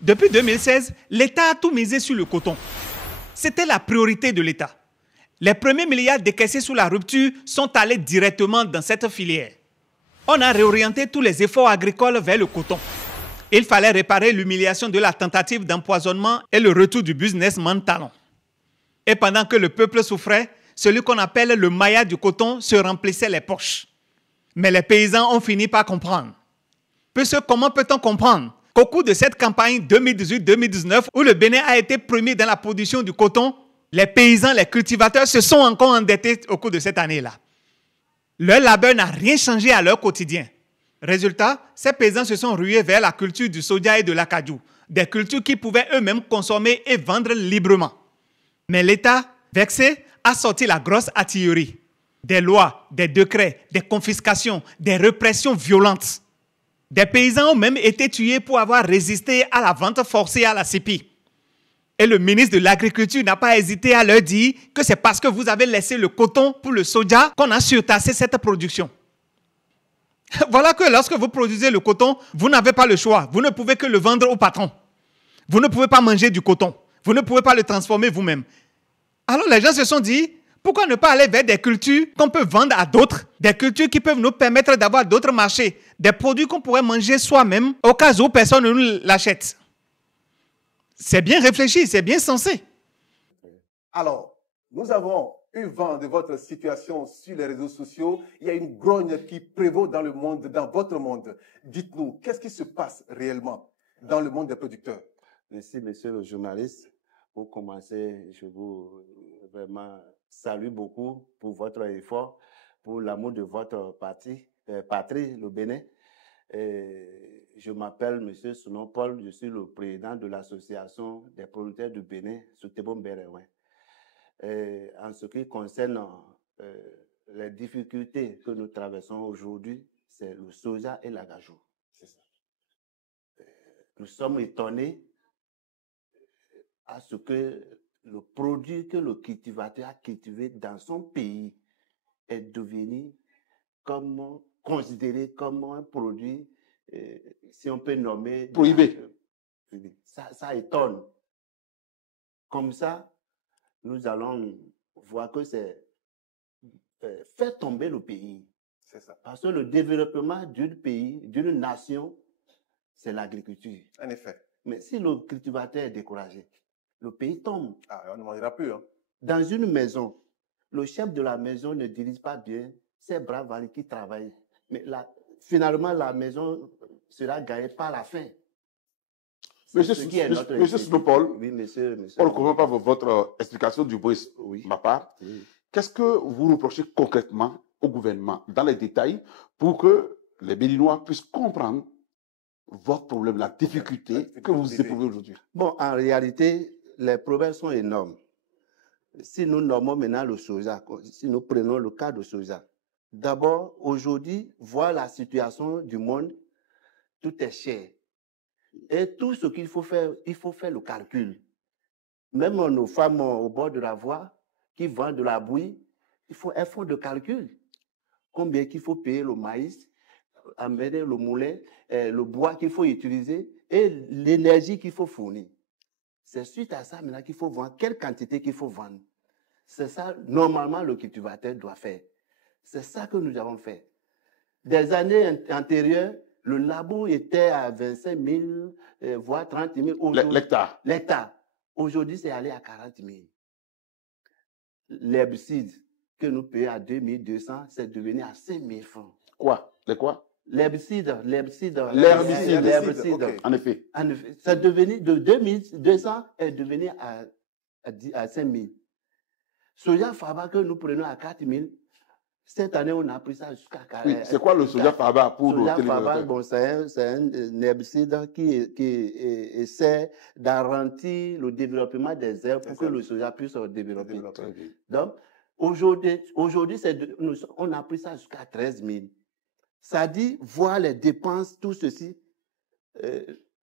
Depuis 2016, l'État a tout misé sur le coton. C'était la priorité de l'État. Les premiers milliards décaissés sous la rupture sont allés directement dans cette filière. On a réorienté tous les efforts agricoles vers le coton. Il fallait réparer l'humiliation de la tentative d'empoisonnement et le retour du businessman talon. Et pendant que le peuple souffrait, celui qu'on appelle le maillard du coton se remplissait les poches. Mais les paysans ont fini par comprendre. Comment peut-on comprendre qu'au cours de cette campagne 2018-2019, où le Bénin a été premier dans la production du coton, les paysans, les cultivateurs se sont encore endettés au cours de cette année-là. Leur labeur n'a rien changé à leur quotidien. Résultat, ces paysans se sont rués vers la culture du soja et de l'acajou, des cultures qu'ils pouvaient eux-mêmes consommer et vendre librement. Mais l'État, vexé, a sorti la grosse artillerie. Des lois, des décrets, des confiscations, des répressions violentes. Des paysans ont même été tués pour avoir résisté à la vente forcée à la CEPI. Et le ministre de l'Agriculture n'a pas hésité à leur dire que c'est parce que vous avez laissé le coton pour le soja qu'on a surtassé cette production. Voilà que lorsque vous produisez le coton, vous n'avez pas le choix. Vous ne pouvez que le vendre au patron. Vous ne pouvez pas manger du coton. Vous ne pouvez pas le transformer vous-même. Alors les gens se sont dit, pourquoi ne pas aller vers des cultures qu'on peut vendre à d'autres, des cultures qui peuvent nous permettre d'avoir d'autres marchés, des produits qu'on pourrait manger soi-même au cas où personne ne nous l'achète. C'est bien réfléchi, c'est bien sensé. Alors, nous avons eu vent de votre situation sur les réseaux sociaux. Il y a une grogne qui prévaut dans le monde, dans votre monde. Dites-nous, qu'est-ce qui se passe réellement dans le monde des producteurs? Merci, monsieur le journaliste. Pour commencer, je vous vraiment salue beaucoup pour votre effort, pour l'amour de votre patrie, le Bénin. Je m'appelle monsieur Sounon Paul, je suis le président de l'association des producteurs du Bénin, Soutebo Mberewen. En ce qui concerne les difficultés que nous traversons aujourd'hui, c'est le soja et l'acajou. C'est ça. Nous sommes étonnés à ce que le produit que le cultivateur a cultivé dans son pays est devenu considéré comme un produit, si on peut nommer... Prohibé. Ça étonne. Comme ça, nous allons voir que c'est faire tomber le pays. C'est ça. Parce que le développement d'un pays, d'une nation, c'est l'agriculture. En effet. Mais si le cultivateur est découragé, le pays tombe. Ah, on ne mangera plus. Hein. Dans une maison, le chef de la maison ne dirige pas bien ses braves valets qui travaillent. Mais finalement, la maison sera gagnée par la faim. Monsieur Snowpaul, oui, monsieur, on ne comprend pas votre explication du bruit, oui. ma part. Oui. Qu'est-ce que vous reprochez concrètement au gouvernement, dans les détails, pour que les Béninois puissent comprendre votre problème, la difficulté que vous éprouvez aujourd'hui? Bon, en réalité, les problèmes sont énormes. Si nous nommons maintenant le soja, si nous prenons le cas de soja, d'abord, aujourd'hui, voir la situation du monde, tout est cher. Et tout ce qu'il faut faire, il faut faire le calcul. Même nos femmes au bord de la voie qui vendent de la bouillie, elles font de calcul. Combien qu'il faut payer le maïs, amener le moulin, le bois qu'il faut utiliser et l'énergie qu'il faut fournir. C'est suite à ça maintenant qu'il faut vendre, quelle quantité qu'il faut vendre. C'est ça, normalement, le cultivateur doit faire. C'est ça que nous avons fait. Des années antérieures, le labo était à 25 000, voire 30 000. L'hectare. L'hectare. Aujourd'hui, c'est allé à 40 000. L'herbicide que nous payons à 2 200, c'est devenu à 5 000 francs. Quoi? L'herbicide. Okay. En effet. C'est devenu de 2 200 est devenu à 5 000. Soja Faba que nous prenons à 4 000, cette année on a pris ça jusqu'à 40 000. Oui, c'est quoi le soja Faba pour le Soja Faba, bon, c'est un herbicide qui essaie d'arranger le développement des herbes pour que le soja puisse se développer. Donc, aujourd'hui, on a pris ça jusqu'à 13 000. Ça dit, voir les dépenses, tout ceci.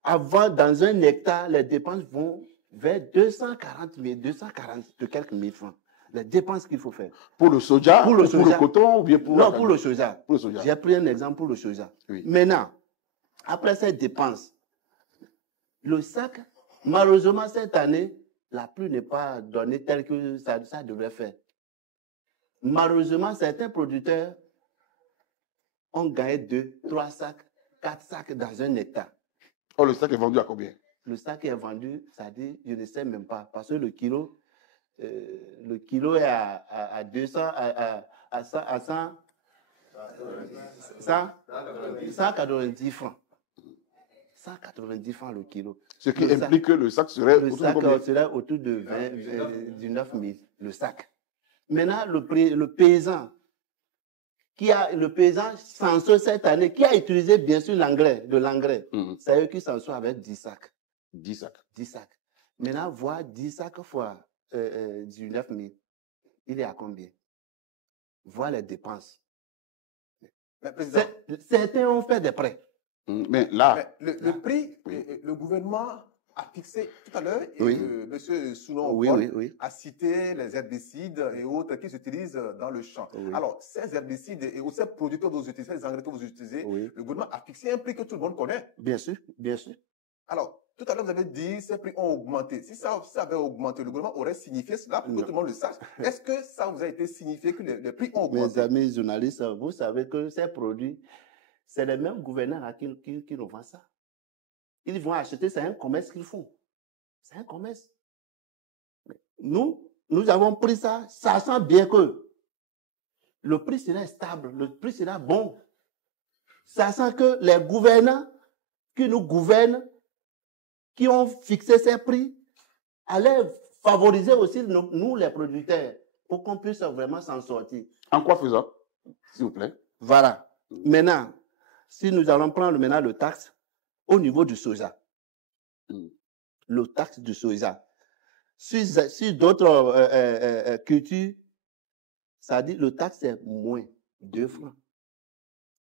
Avant, dans un hectare, les dépenses vont vers 240 000, 240 de quelques mille francs. Les dépenses qu'il faut faire. Pour le soja, pour le coton ou bien pour... Non, pour le soja. Pour le soja. J'ai pris un exemple pour le soja. Oui. Maintenant, après cette dépense, Le sac, malheureusement, cette année, la pluie n'est pas donnée telle que ça devrait faire. Malheureusement, certains producteurs ont gagné 2, 3 sacs, 4 sacs dans un hectare. Oh, le sac est vendu à combien? Le sac est vendu, ça dit, je ne sais même pas, parce que le kilo est à 200, à 190 francs. 190 francs le kilo. Ce qui implique que le sac serait autour de 19 000, le sac. Maintenant, le paysan s'en sort cette année, qui a utilisé bien sûr de l'engrais, c'est eux qui s'en sortent avec 10 sacs. 10 sacs. 10 sacs. Maintenant, voir 10 sacs fois 19 000, il est à combien? Voir les dépenses. Certains ont fait des prêts. Mais là... le prix, le gouvernement a fixé tout à l'heure, et M. Sounon a cité les herbicides et autres qui s'utilisent dans le champ. Oui. Alors, ces herbicides et aussi ces produits que vous utilisez, les engrais que vous utilisez, le gouvernement a fixé un prix que tout le monde connaît. Bien sûr, bien sûr. Alors, tout à l'heure, vous avez dit que ces prix ont augmenté. Si ça avait augmenté, le gouvernement aurait signifié cela pour que tout le monde le sache. Est-ce que ça vous a été signifié que les prix ont augmenté? Mes amis journalistes, vous savez que ces produits, c'est les mêmes gouverneurs qui nous vendent ça. Ils vont acheter, c'est un commerce qu'ils font. C'est un commerce. Nous avons pris ça, sachant bien que le prix sera stable, le prix sera bon. Sachant que les gouvernants qui nous gouvernent, qui ont fixé ces prix, allaient favoriser aussi nous, les producteurs, pour qu'on puisse vraiment s'en sortir. En quoi faisant, s'il vous plaît? Voilà. Maintenant, si nous allons prendre maintenant le taxe au niveau du soja, le taxe du soja, sur d'autres cultures, ça dit le taxe est moins 2 francs.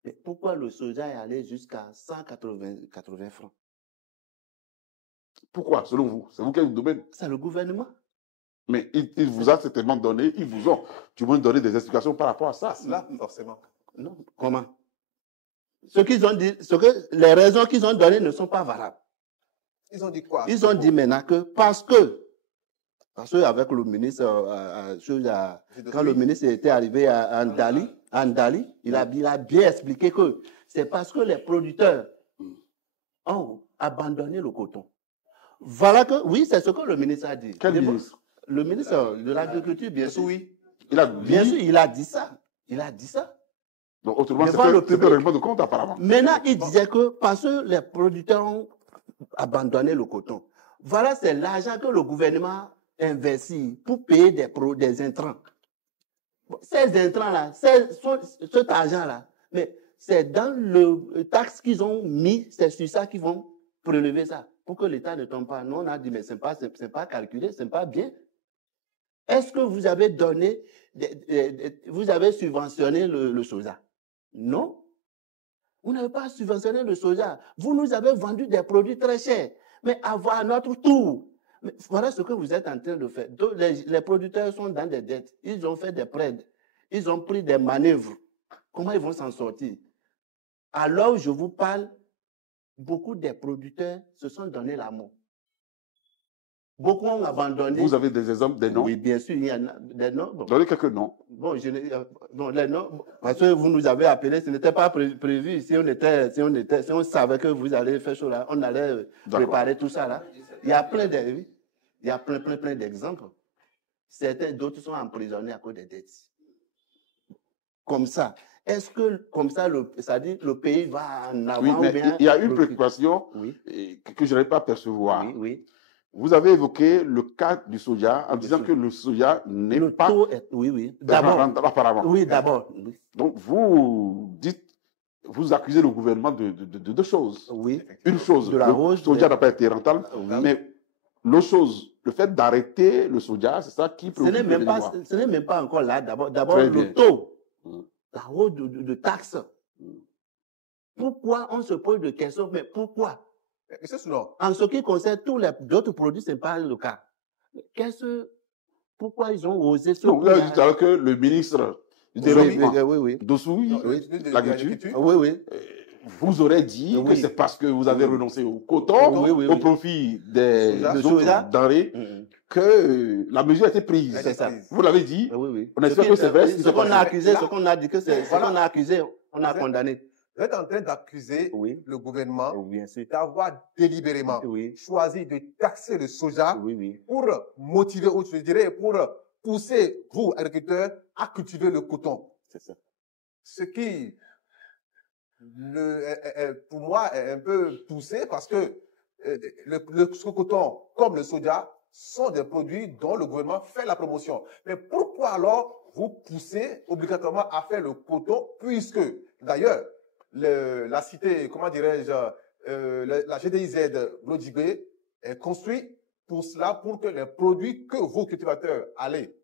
Mais pourquoi le soja est allé jusqu'à 180 francs? Pourquoi, selon vous? C'est vous qui avez le domaine? C'est le gouvernement. Mais il vous a certainement donné, ils vous ont du moins donné des explications par rapport à ça. Là, forcément. Non, comment? Les raisons qu'ils ont données ne sont pas valables. Ils ont dit quoi? Ils ont dit maintenant que parce que avec le ministre, quand le ministre était arrivé à Andali, il a bien expliqué que c'est parce que les producteurs ont abandonné le coton. Voilà que, oui, c'est ce que le ministre a dit. Quel ministre? Le ministre de l'Agriculture, bien sûr, oui. Bien sûr, il a dit ça. Il a dit ça. Donc, autrement, c'est un règlement de compte, apparemment. Maintenant, il disait que parce que les producteurs ont abandonné le coton, voilà, c'est l'argent que le gouvernement investit pour payer des intrants. Ces intrants-là, cet argent-là, mais c'est dans le taxe qu'ils ont mis, c'est sur ça qu'ils vont prélever ça, pour que l'État ne tombe pas. Nous, on a dit, mais ce n'est pas calculé, ce n'est pas bien. Est-ce que vous avez donné, vous avez subventionné le soja? Non. Vous n'avez pas subventionné le soja. Vous nous avez vendu des produits très chers. Mais à notre tour, mais voilà ce que vous êtes en train de faire. Donc, les producteurs sont dans des dettes. Ils ont fait des prêts. Ils ont pris des manœuvres. Comment ils vont s'en sortir? Alors, je vous parle, beaucoup des producteurs se sont donné la mort. Beaucoup ont abandonné. Vous avez des exemples, des noms? Oui, bien sûr, il y en a des noms. Bon. Donnez quelques noms. Bon, les noms, parce que vous nous avez appelés, ce n'était pas prévu. Si on savait que vous allez faire ça là, on allait préparer tout ça là. Il y a plein d'exemples. Certains, d'autres sont emprisonnés à cause des dettes. Comme ça. Est-ce que, comme ça, ça dit le pays va en avant? Oui, mais il y a une préoccupation que je n'arrive pas à percevoir. Oui, oui. Vous avez évoqué le cas du soja en disant que le soja n'est pas... Oui. D'abord. Apparemment. Oui, d'abord. Donc, vous accusez le gouvernement de deux choses. Oui. Une chose, le soja n'a pas été rentable, mais l'autre chose, le fait d'arrêter le soja, c'est ça qui préoccupe le gouvernement. Ce n'est même pas encore là. D'abord le taux, la hausse de taxes. Pourquoi on se pose des questions? Mais pourquoi? En ce qui concerne tous les autres produits, ce n'est pas le cas. Pourquoi ils ont osé ce coup? Vous avez dit tout à l'heure que le ministre du Développement, Dossoui, l'agriculture, vous aurez dit que c'est parce que vous avez renoncé au coton, au profit des autres denrées, que la mesure a été prise. C'est ça. Vous l'avez dit. Oui. On espère que c'est vrai. Ce qu'on a accusé, ce qu'on a dit que c'est ce qu'on a accusé, on a condamné. Vous êtes en train d'accuser le gouvernement d'avoir délibérément choisi de taxer le soja pour motiver, ou je dirais, pour pousser vous, agriculteurs, à cultiver le coton. C'est ça. Ce qui, pour moi, est un peu poussé parce que le coton, comme le soja, sont des produits dont le gouvernement fait la promotion. Mais pourquoi alors vous poussez obligatoirement à faire le coton, puisque, d'ailleurs, la cité, comment dirais-je, la GDIZ Blodjibé est construite pour cela, pour que les produits que vos cultivateurs allez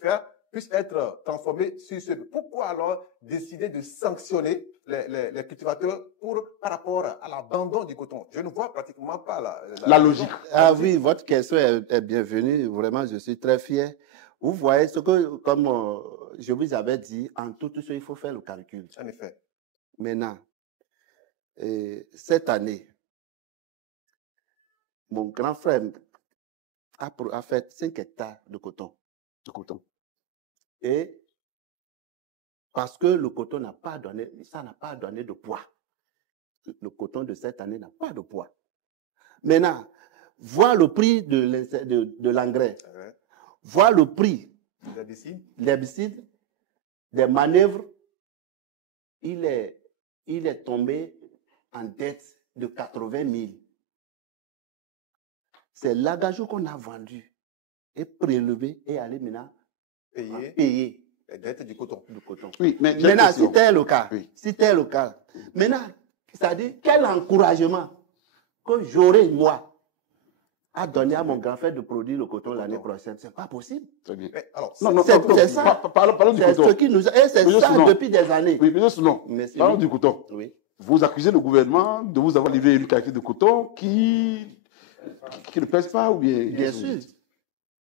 faire puissent être transformés sur ce. Pourquoi alors décider de sanctionner les cultivateurs par rapport à l'abandon du coton? Je ne vois pratiquement pas la logique. Ah oui, votre question est bienvenue. Vraiment, je suis très fier. Vous voyez, ce que, comme je vous avais dit, en tout ça, il faut faire le calcul. En effet. Maintenant, cette année, mon grand frère a fait 5 hectares de coton. Et parce que le coton n'a pas donné, ça n'a pas donné de poids. Le coton de cette année n'a pas de poids. Maintenant, voir le prix de l'engrais, voir le prix de l'herbicide, des manœuvres, il est tombé en dette de 80 000. C'est l'agajou qu'on a vendu et prélevé et allé maintenant payer les dettes du coton. Oui, mais maintenant, si tel le cas, maintenant, c'est-à-dire quel encouragement que j'aurai, moi, à donner à mon grand frère de produire le coton l'année prochaine. C'est pas possible. Très bien. C'est ça. Parlons du coton. C'est ce qui nous... Et c'est ça depuis des années. Oui, mais parlons du coton. Oui. Vous accusez le gouvernement de vous avoir livré une qualité de coton qui ne pèse pas ou bien... Bien sûr.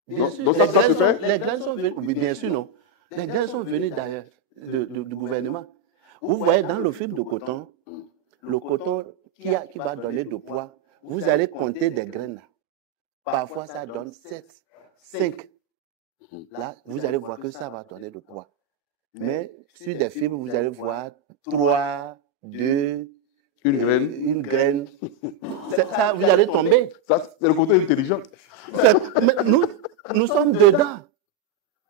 Bien sûr. Donc ça se fait? Les graines sont venues. Oui, bien sûr, non. Les graines sont venues d'ailleurs du gouvernement. Vous voyez dans le film de coton, le coton qui va donner de poids, vous allez compter des graines. Parfois, ça donne 7, 5. Là, vous allez voir que ça va donner de poids. Mais sur des fibres, vous allez voir 3, 2, une graine. Ça, vous allez tomber. Ça, c'est le côté intelligent. Mais nous sommes dedans.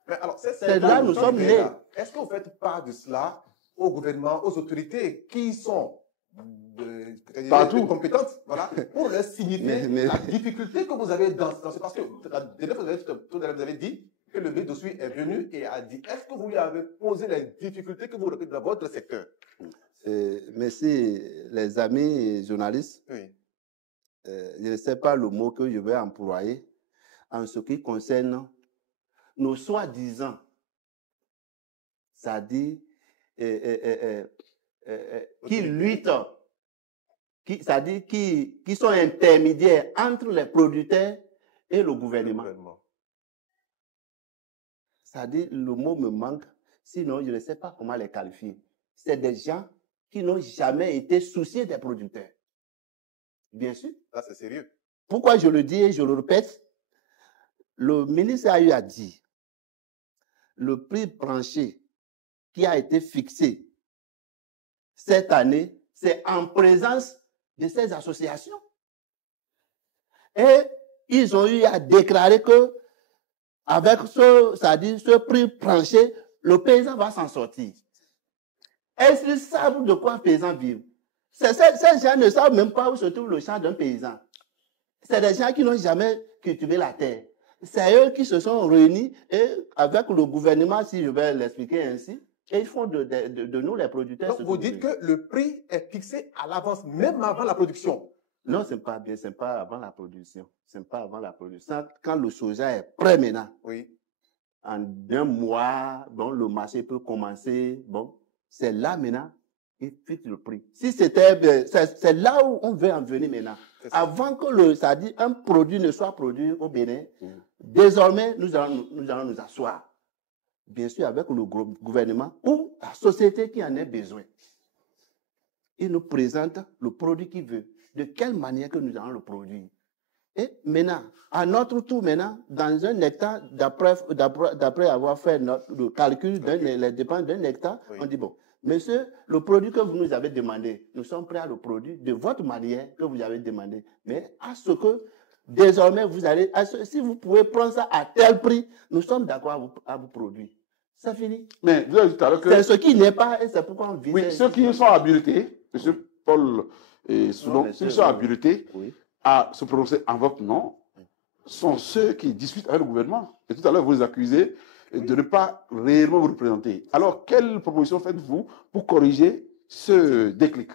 Mais alors, c'est là nous sommes nés. Est-ce que vous faites part de cela au gouvernement, aux autorités qui sont partout compétentes, voilà, pour leur signifier la difficulté que vous avez dans ce... Parce que vous avez dit que le dossier est venu et a dit, est-ce que vous lui avez posé les difficultés que vous rencontrez dans votre secteur? Merci, les amis journalistes. Je ne sais pas le mot que je vais employer en ce qui concerne nos soi-disant, c'est-à-dire qui luttent, c'est-à-dire qui sont intermédiaires entre les producteurs et le gouvernement. C'est-à-dire, le mot me manque, sinon je ne sais pas comment les qualifier. C'est des gens qui n'ont jamais été souciés des producteurs. Bien sûr. Ça, c'est sérieux. Pourquoi je le dis et je le répète? Le ministre a eu à dire, le prix plancher qui a été fixé cette année, c'est en présence de ces associations. Et ils ont eu à déclarer que avec ce prix plancher, le paysan va s'en sortir. Est-ce qu'ils savent de quoi le paysan vit? Ces gens ne savent même pas où se trouve le champ d'un paysan. C'est des gens qui n'ont jamais cultivé la terre. C'est eux qui se sont réunis et avec le gouvernement, si je vais l'expliquer ainsi, et ils font de nous les producteurs. Donc vous dites que le prix est fixé à l'avance, même avant la production. Non, ce n'est pas bien, ce n'est pas avant la production. Ce n'est pas avant la production. Quand le soja est prêt maintenant, en 1 mois, bon, le marché peut commencer. Bon, c'est là maintenant, il fixe le prix. Si c'était, c'est là où on veut en venir maintenant. Avant que c'est-à-dire un produit ne soit produit au Bénin, désormais, nous allons nous asseoir. Bien sûr, avec le gouvernement ou la société qui en a besoin. il nous présente le produit qu'il veut. De quelle manière que nous allons le produire. Et maintenant, à notre tour maintenant, dans un hectare, d'après avoir fait le calcul les dépenses d'un hectare, on dit bon, monsieur, le produit que vous nous avez demandé, nous sommes prêts à le produire de votre manière que vous avez demandé. Mais à ce que désormais vous allez, si vous pouvez prendre ça à tel prix, nous sommes d'accord à vous produire. C'est fini. Mais vous avez dit tout à l'heure que... C'est ce qui n'est pas, et c'est pourquoi on vise... Oui, ceux qui sont habilités, M. Paul Soulon, ceux qui sont habilités à se prononcer en votre nom, sont ceux qui discutent avec le gouvernement. Et tout à l'heure, vous les accusez de ne pas réellement vous représenter. Alors, quelle proposition faites-vous pour corriger ce déclic?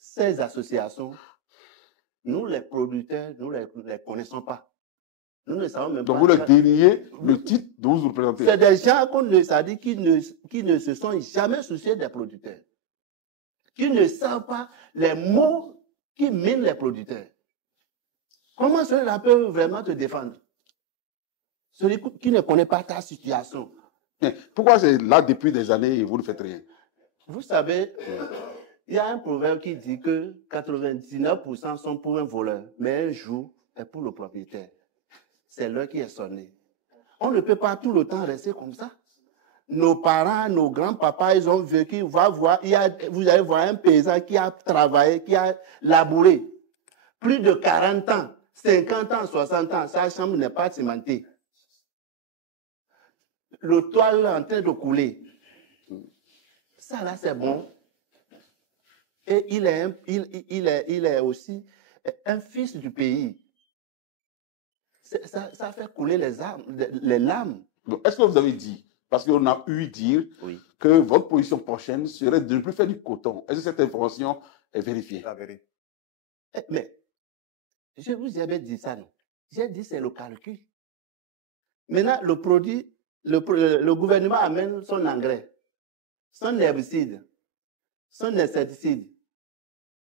Ces associations, nous les producteurs, nous ne les connaissons pas. Nous ne savons même pas. Donc vous leur déniez le titre dont vous vous représentez. C'est des gens qui ne se sont jamais souciés des producteurs. Qui ne savent pas les mots qui minent les producteurs. Comment cela peut vraiment te défendre? Celui qui ne connaît pas ta situation. Pourquoi c'est là depuis des années et vous ne faites rien? Vous savez, il y a un proverbe qui dit que 99% sont pour un voleur, mais un jour est pour le propriétaire. C'est l'heure qui est sonnée. On ne peut pas tout le temps rester comme ça. Nos parents, nos grands-papas, ils ont vécu, vous allez voir un paysan qui a travaillé, qui a labouré. Plus de 40 ans, 50 ans, 60 ans, sa chambre n'est pas cimentée. Le toit est en train de couler. Ça là, c'est bon. Et il est aussi un fils du pays. Ça fait couler les larmes. Est-ce que vous avez dit, parce qu'on a eu dire que votre position prochaine serait de ne plus faire du coton? Est-ce que cette information est vérifiée? La vérité. Mais, je vous avais dit ça, non? J'ai dit c'est le calcul. Maintenant, le produit, le gouvernement amène son engrais, son herbicide, son insecticide.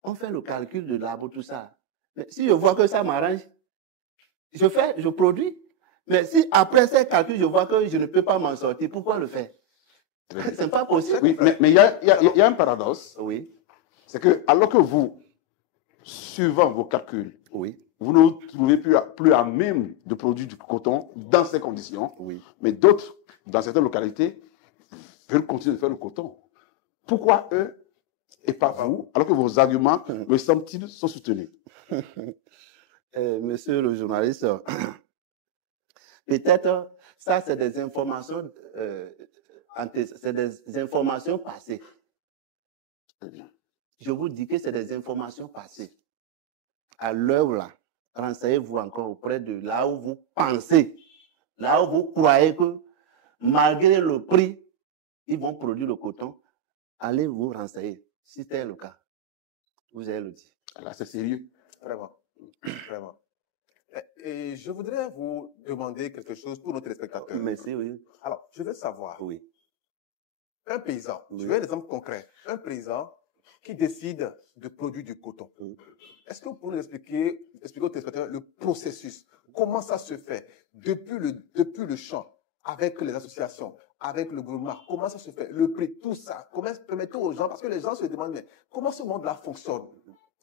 On fait le calcul de l'arbre, tout ça. Mais si je vois que ça m'arrange, je produis. Mais si après ces calculs, je vois que je ne peux pas m'en sortir, pourquoi le faire? C'est pas possible. Oui, mais il y a un paradoxe. Oui. C'est que, alors que vous, suivant vos calculs, oui, vous ne vous trouvez plus à même de produire du coton dans ces conditions, oui, mais d'autres, dans certaines localités, veulent continuer de faire le coton. Pourquoi eux et pas vous, alors que vos arguments, me semble-t-il, sont soutenus? Monsieur le journaliste, peut-être ça c'est des informations, c'est des informations passées. Je vous dis que c'est des informations passées. À l'heure là, renseignez-vous encore auprès de là où vous pensez, là où vous croyez que malgré le prix, ils vont produire le coton. Allez vous renseigner. Si c'est le cas, vous allez le dire. Alors c'est sérieux. Vraiment. Vraiment. Et je voudrais vous demander quelque chose pour nos téléspectateurs. Merci, oui. Alors, je veux savoir. Oui. Un paysan, Oui. je veux un exemple concret. Un paysan qui décide de produire du coton. Oui. Est-ce que vous pouvez nous expliquer aux téléspectateurs le processus? Comment ça se fait depuis le champ, avec les associations, avec le gouvernement? Comment ça se fait? Le prix, tout ça. Comment permettons aux gens, parce que les gens se demandent, mais comment ce monde-là fonctionne?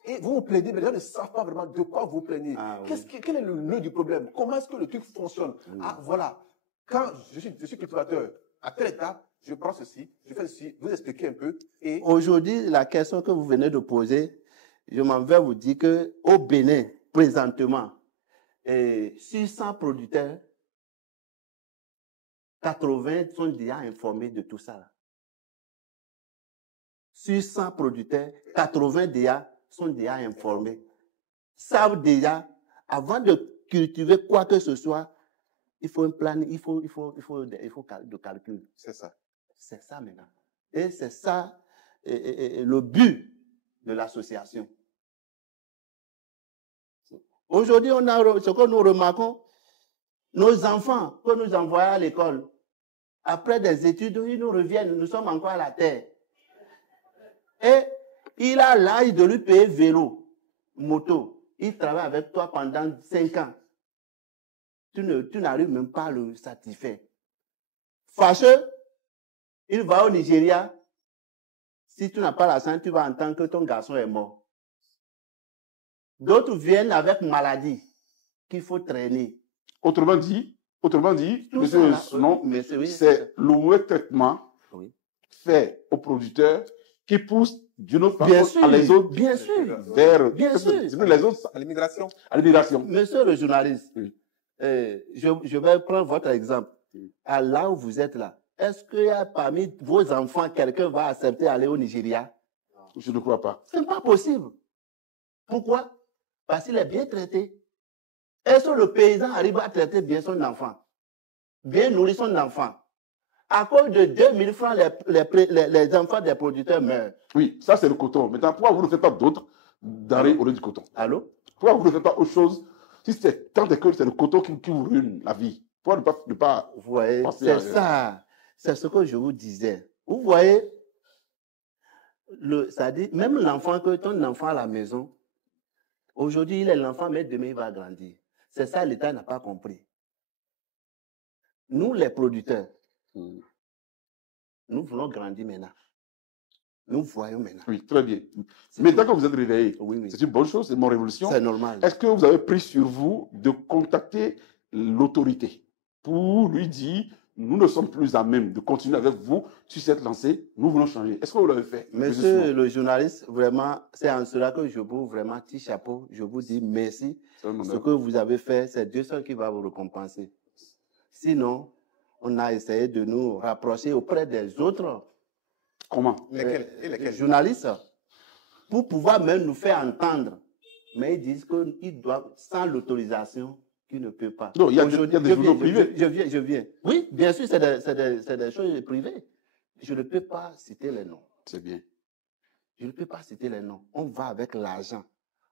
Et vous plaignez, mais les gens ne savent pas vraiment de quoi vous plaignez. Ah, oui. Quel est le nœud du problème? Comment est-ce que le truc fonctionne? Oui. Ah, voilà. Quand je suis cultivateur, à telle étape, je prends ceci, je fais ceci, vous expliquez un peu. Et aujourd'hui, la question que vous venez de poser, je m'en vais vous dire qu'au Bénin, présentement, 600 producteurs, 80 sont déjà informés de tout ça. 600 producteurs, 80 déjà sont déjà informés. Savent déjà, avant de cultiver quoi que ce soit, il faut un plan, il faut de calcul. c'est ça. C'est ça maintenant. Et c'est ça le but de l'association. Aujourd'hui, ce que nous remarquons, nos enfants que nous envoyons à l'école, après des études, ils nous reviennent, nous sommes encore à la terre. Et il a l'âge de lui payer vélo, moto. Il travaille avec toi pendant 5 ans. Tu n'arrives même pas à le satisfaire. Fâcheux, il va au Nigeria. Si tu n'as pas l'argent, tu vas entendre que ton garçon est mort. D'autres viennent avec maladie qu'il faut traîner. Autrement dit, monsieur Sounon, c'est le mauvais traitement fait aux producteurs qui pousse d'une façon à les autres vers les autres À l'immigration. à l'immigration. Monsieur le journaliste, je vais prendre votre exemple. À là où vous êtes là, est-ce qu'il y a parmi vos enfants quelqu'un va accepter d'aller au Nigeria? Je ne crois pas. Ce n'est pas possible. Pourquoi? Parce qu'il est bien traité. Est-ce que le paysan arrive à traiter bien son enfant? Bien nourrir son enfant? À cause de 2000 francs, les enfants des producteurs meurent. Oui, ça c'est le coton. Maintenant, pourquoi vous ne faites pas d'autres d'arrêt au lieu du coton? Allô? Pourquoi vous ne faites pas autre chose? Si c'est tant que c'est le coton qui vous ruine la vie, pourquoi ne pas vous voyez, c'est ça. C'est ce que je vous disais. Vous voyez, ça dit, même l'enfant, que ton enfant à la maison, aujourd'hui il est l'enfant, mais demain il va grandir. C'est ça, l'État n'a pas compris. Nous, les producteurs, nous voulons grandir maintenant. Nous voyons maintenant. Oui, très bien. Mais tant que vous êtes réveillé, c'est une bonne chose, c'est mon révolution. C'est normal. Est-ce que vous avez pris sur vous de contacter l'autorité pour lui dire, nous ne sommes plus à même de continuer avec vous sur cette lancée, nous voulons changer? Est-ce que vous l'avez fait? Monsieur le journaliste, vraiment, c'est en cela que je vous vraiment petit chapeau, je vous dis merci. Ce que vous avez fait, c'est Dieu seul qui va vous récompenser. Sinon, on a essayé de nous rapprocher auprès des autres. Comment? Lesquels? Journalistes, pour pouvoir même nous faire entendre. Mais ils disent qu'ils doivent, sans l'autorisation, qu'ils ne peuvent pas. Non, il y a des journaux privés. Je viens. Oui, bien sûr, c'est des choses privées. Je ne peux pas citer les noms. C'est bien. Je ne peux pas citer les noms. On va avec l'argent.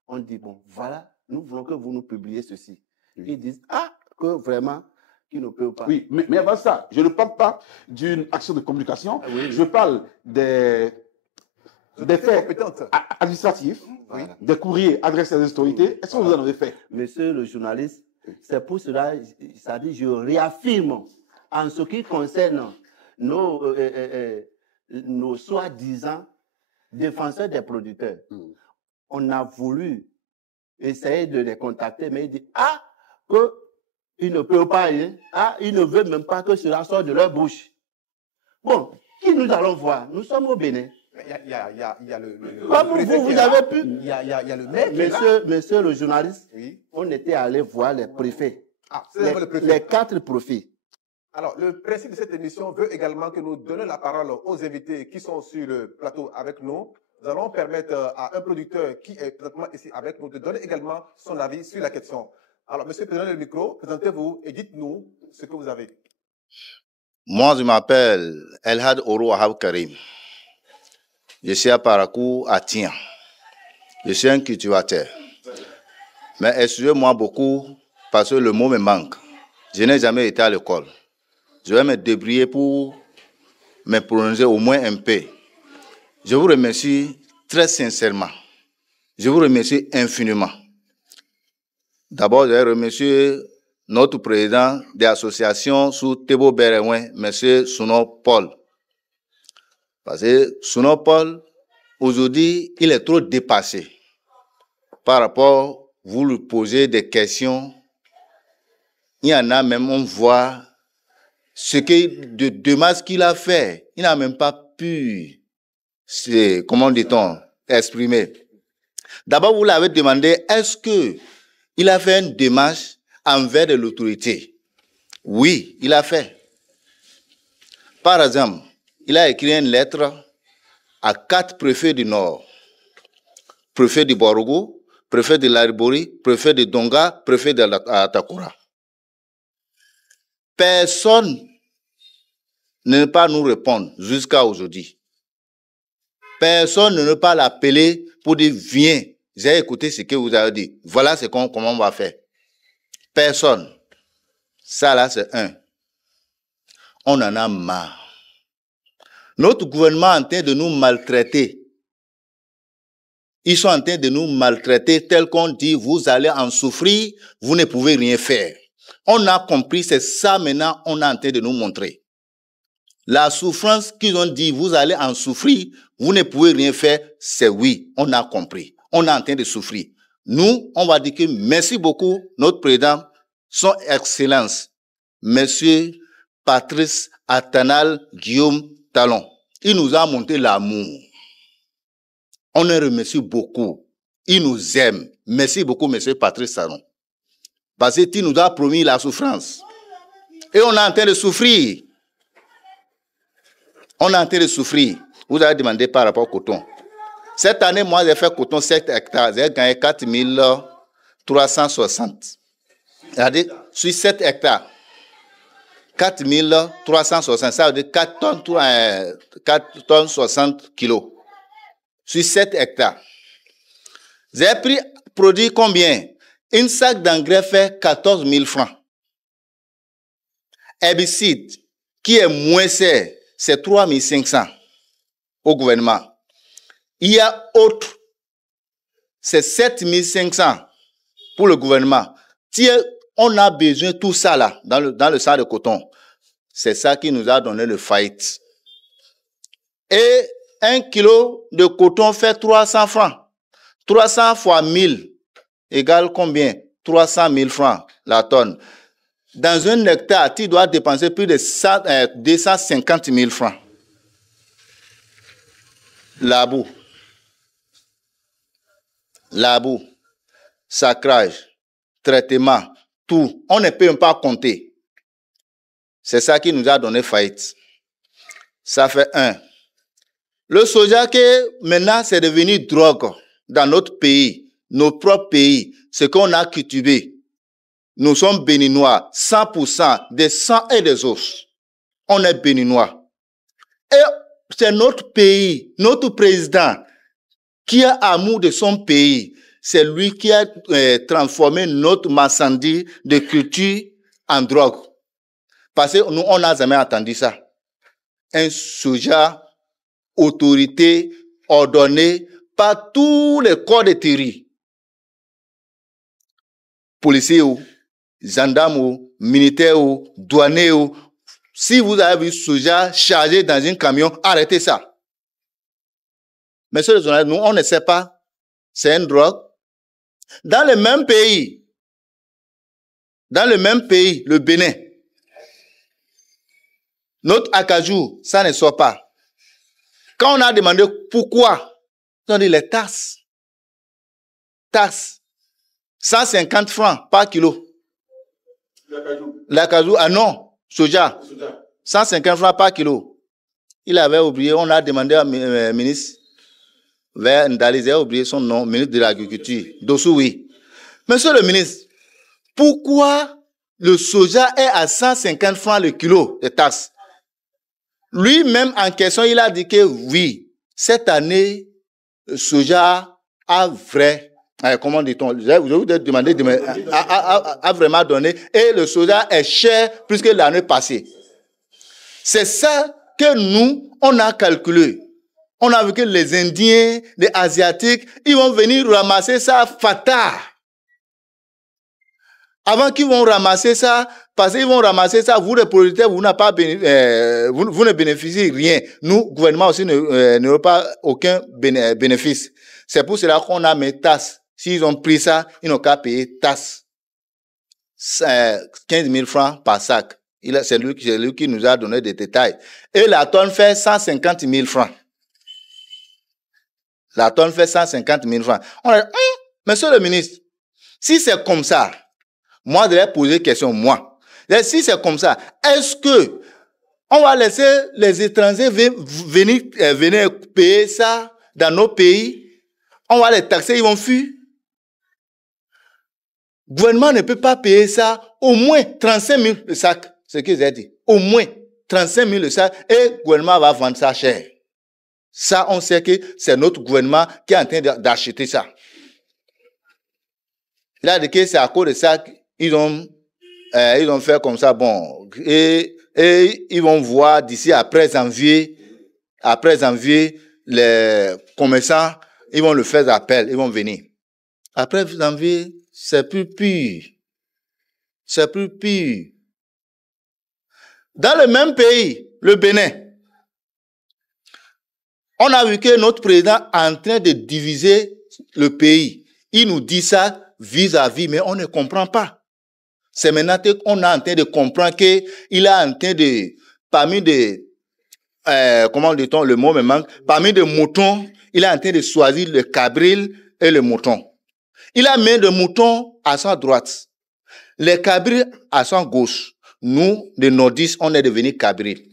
On dit, bon, voilà, nous voulons que vous nous publiez ceci. Oui. Ils disent, que vraiment, qu'ils ne peuvent pas. Oui, mais avant ça, je ne parle pas d'une action de communication. Je parle des faits administratifs, des courriers adressés à des autorités. Est-ce que vous en avez fait? Monsieur le journaliste, c'est pour cela, ça dit, je réaffirme, en ce qui concerne nos soi-disant défenseurs des producteurs. On a voulu essayer de les contacter, mais ils disent, qu'ils ne peuvent pas, ils ne veulent même pas que cela sorte de leur bouche. Bon, qui nous allons voir? Nous sommes au Bénin. Il y a le comme vous avez pu. Il y a le maire. Monsieur le journaliste, on était allé voir les préfets. Les 4 préfets. Alors, le principe de cette émission veut également que nous donnions la parole aux invités qui sont sur le plateau avec nous. Nous allons permettre à un producteur qui est présentement ici avec nous de donner également son avis sur la question. Alors, monsieur le président du micro, présentez-vous et dites-nous ce que vous avez. Moi, je m'appelle Elhad Oro Ahab Karim. Je suis à Parakou, à Tian. Je suis un cultivateur. Mais excusez-moi beaucoup parce que le mot me manque. Je n'ai jamais été à l'école. Je vais me débrouiller pour me prononcer au moins un peu. Je vous remercie très sincèrement. Je vous remercie infiniment. D'abord, je vais remercier notre président de l'association sous Tebo Berewen, M. Sounon Paul. Parce que Sounon Paul, aujourd'hui, il est trop dépassé par rapport, vous lui posez des questions. Il y en a même, on voit ce de dommage qu'il a fait. Il n'a même pas pu, comment dit-on, exprimer. D'abord, vous l'avez demandé, est-ce que il a fait une démarche envers de l'autorité? Oui, il a fait. Par exemple, il a écrit une lettre à 4 préfets du Nord. Préfet de Borogo, préfet de Laribori, préfet de Donga, préfet de Atakura. Personne ne peut pas nous répondre jusqu'à aujourd'hui. Personne ne peut pas l'appeler pour dire, viens, j'ai écouté ce que vous avez dit. Voilà comment on va faire. Personne. Ça là, c'est un. On en a marre. Notre gouvernement est en train de nous maltraiter. Ils sont en train de nous maltraiter tel qu'on dit, vous allez en souffrir, vous ne pouvez rien faire. On a compris, c'est ça maintenant, on est en train de nous montrer. La souffrance qu'ils ont dit, vous allez en souffrir, vous ne pouvez rien faire, c'est oui, on a compris. On est en train de souffrir. Nous, on va dire que merci beaucoup, notre président, son excellence, monsieur Patrice Atanal Guillaume Talon. Il nous a montré l'amour. On le remercie beaucoup. Il nous aime. Merci beaucoup, monsieur Patrice Talon. Parce qu'il nous a promis la souffrance. Et on est en train de souffrir. On est en train de souffrir. Vous avez demandé par rapport au coton. Cette année, moi, j'ai fait coton 7 hectares. J'ai gagné 4360. C'est-à-dire, sur 7 hectares. 4360. Ça veut dire 4 tonnes 60 kilos. Sur 7 hectares. J'ai pris produit combien? Une sac d'engrais fait 14 000 francs. Herbicide, qui est moins cher, c'est 3 500 au gouvernement. Il y a autre, c'est 7 500 pour le gouvernement. Si on a besoin de tout ça là, dans le sac de coton, c'est ça qui nous a donné le faillite. Et 1 kilo de coton fait 300 francs. 300 fois 1000 égale combien? 300 000 francs la tonne. Dans un hectare, tu dois dépenser plus de 250 000 francs. Labour, sacrage, traitement, tout. On ne peut même pas compter. C'est ça qui nous a donné faillite. Ça fait 1. Le soja que maintenant c'est devenu drogue dans notre pays, nos propres pays, ce qu'on a cultivé. Nous sommes béninois, 100% des sangs et des os. On est béninois. Et c'est notre pays, notre président, qui a amour de son pays. C'est lui qui a transformé notre marchandise de culture en drogue. Parce que nous, on n'a jamais entendu ça. Un soja, autorité, ordonné par tous les corps de terri. Policiers, gendarmes, militaires, douaniers, si vous avez vu soja chargé dans un camion, arrêtez ça. Monsieur le journaliste, nous, on ne sait pas. C'est une drogue. Dans le même pays, le Bénin, notre acajou, ça ne sort pas. Quand on a demandé pourquoi, ils ont dit les tasses. Tasses. 150 francs par kilo. L'acajou, ah non, soja. 150 francs par kilo. Il avait oublié, on a demandé à ministre, vers Ndali, il a oublié son nom, ministre de l'Agriculture, Dossou-Oui. Monsieur le ministre, pourquoi le soja est à 150 francs le kilo de taxes? Lui-même, en question, il a dit que oui, cette année, le soja a vrai, comment dit-on, je vous ai demandé, a vraiment donné, et le soja est cher plus que l'année passée. C'est ça que nous, on a calculé. On a vu que les Indiens, les Asiatiques, ils vont venir ramasser ça fatal. Avant qu'ils vont ramasser ça, parce qu'ils vont ramasser ça, vous les producteurs, vous ne bénéficiez rien. Nous, gouvernement aussi, n'aurons pas aucun bénéfice. C'est pour cela qu'on a mis tasse. S'ils ont pris ça, ils n'ont qu'à payer tasse. 15 000 francs par sac. C'est lui qui nous a donné des détails. Et la tonne fait 150 000 francs. La tonne fait 150 000 francs. On a dit, monsieur le ministre, si c'est comme ça, moi, je vais poser une question, moi. Si c'est comme ça, est-ce que on va laisser les étrangers venir payer ça dans nos pays? On va les taxer, ils vont fuir? Le gouvernement ne peut pas payer ça, au moins 35 000 le sac, ce que j'ai dit. Au moins 35 000 le sac, et le gouvernement va vendre ça cher. Ça, on sait que c'est notre gouvernement qui est en train d'acheter ça. Il a dit que c'est à cause de ça qu'ils ont fait comme ça, bon. Et ils vont voir d'ici après janvier, les commerçants, ils vont le faire appel, ils vont venir. Après janvier, c'est plus pire. C'est plus pire. Dans le même pays, le Bénin. On a vu que notre président est en train de diviser le pays. Il nous dit ça vis-à-vis, mais on ne comprend pas. C'est maintenant qu'on est en train de comprendre qu'il est en train de, parmi des, comment dit-on, le mot me manque, parmi des moutons, il est en train de choisir le cabril et le mouton. Il a mis le mouton à sa droite, les cabrils à sa gauche. Nous, les nordistes, on est devenus cabrils.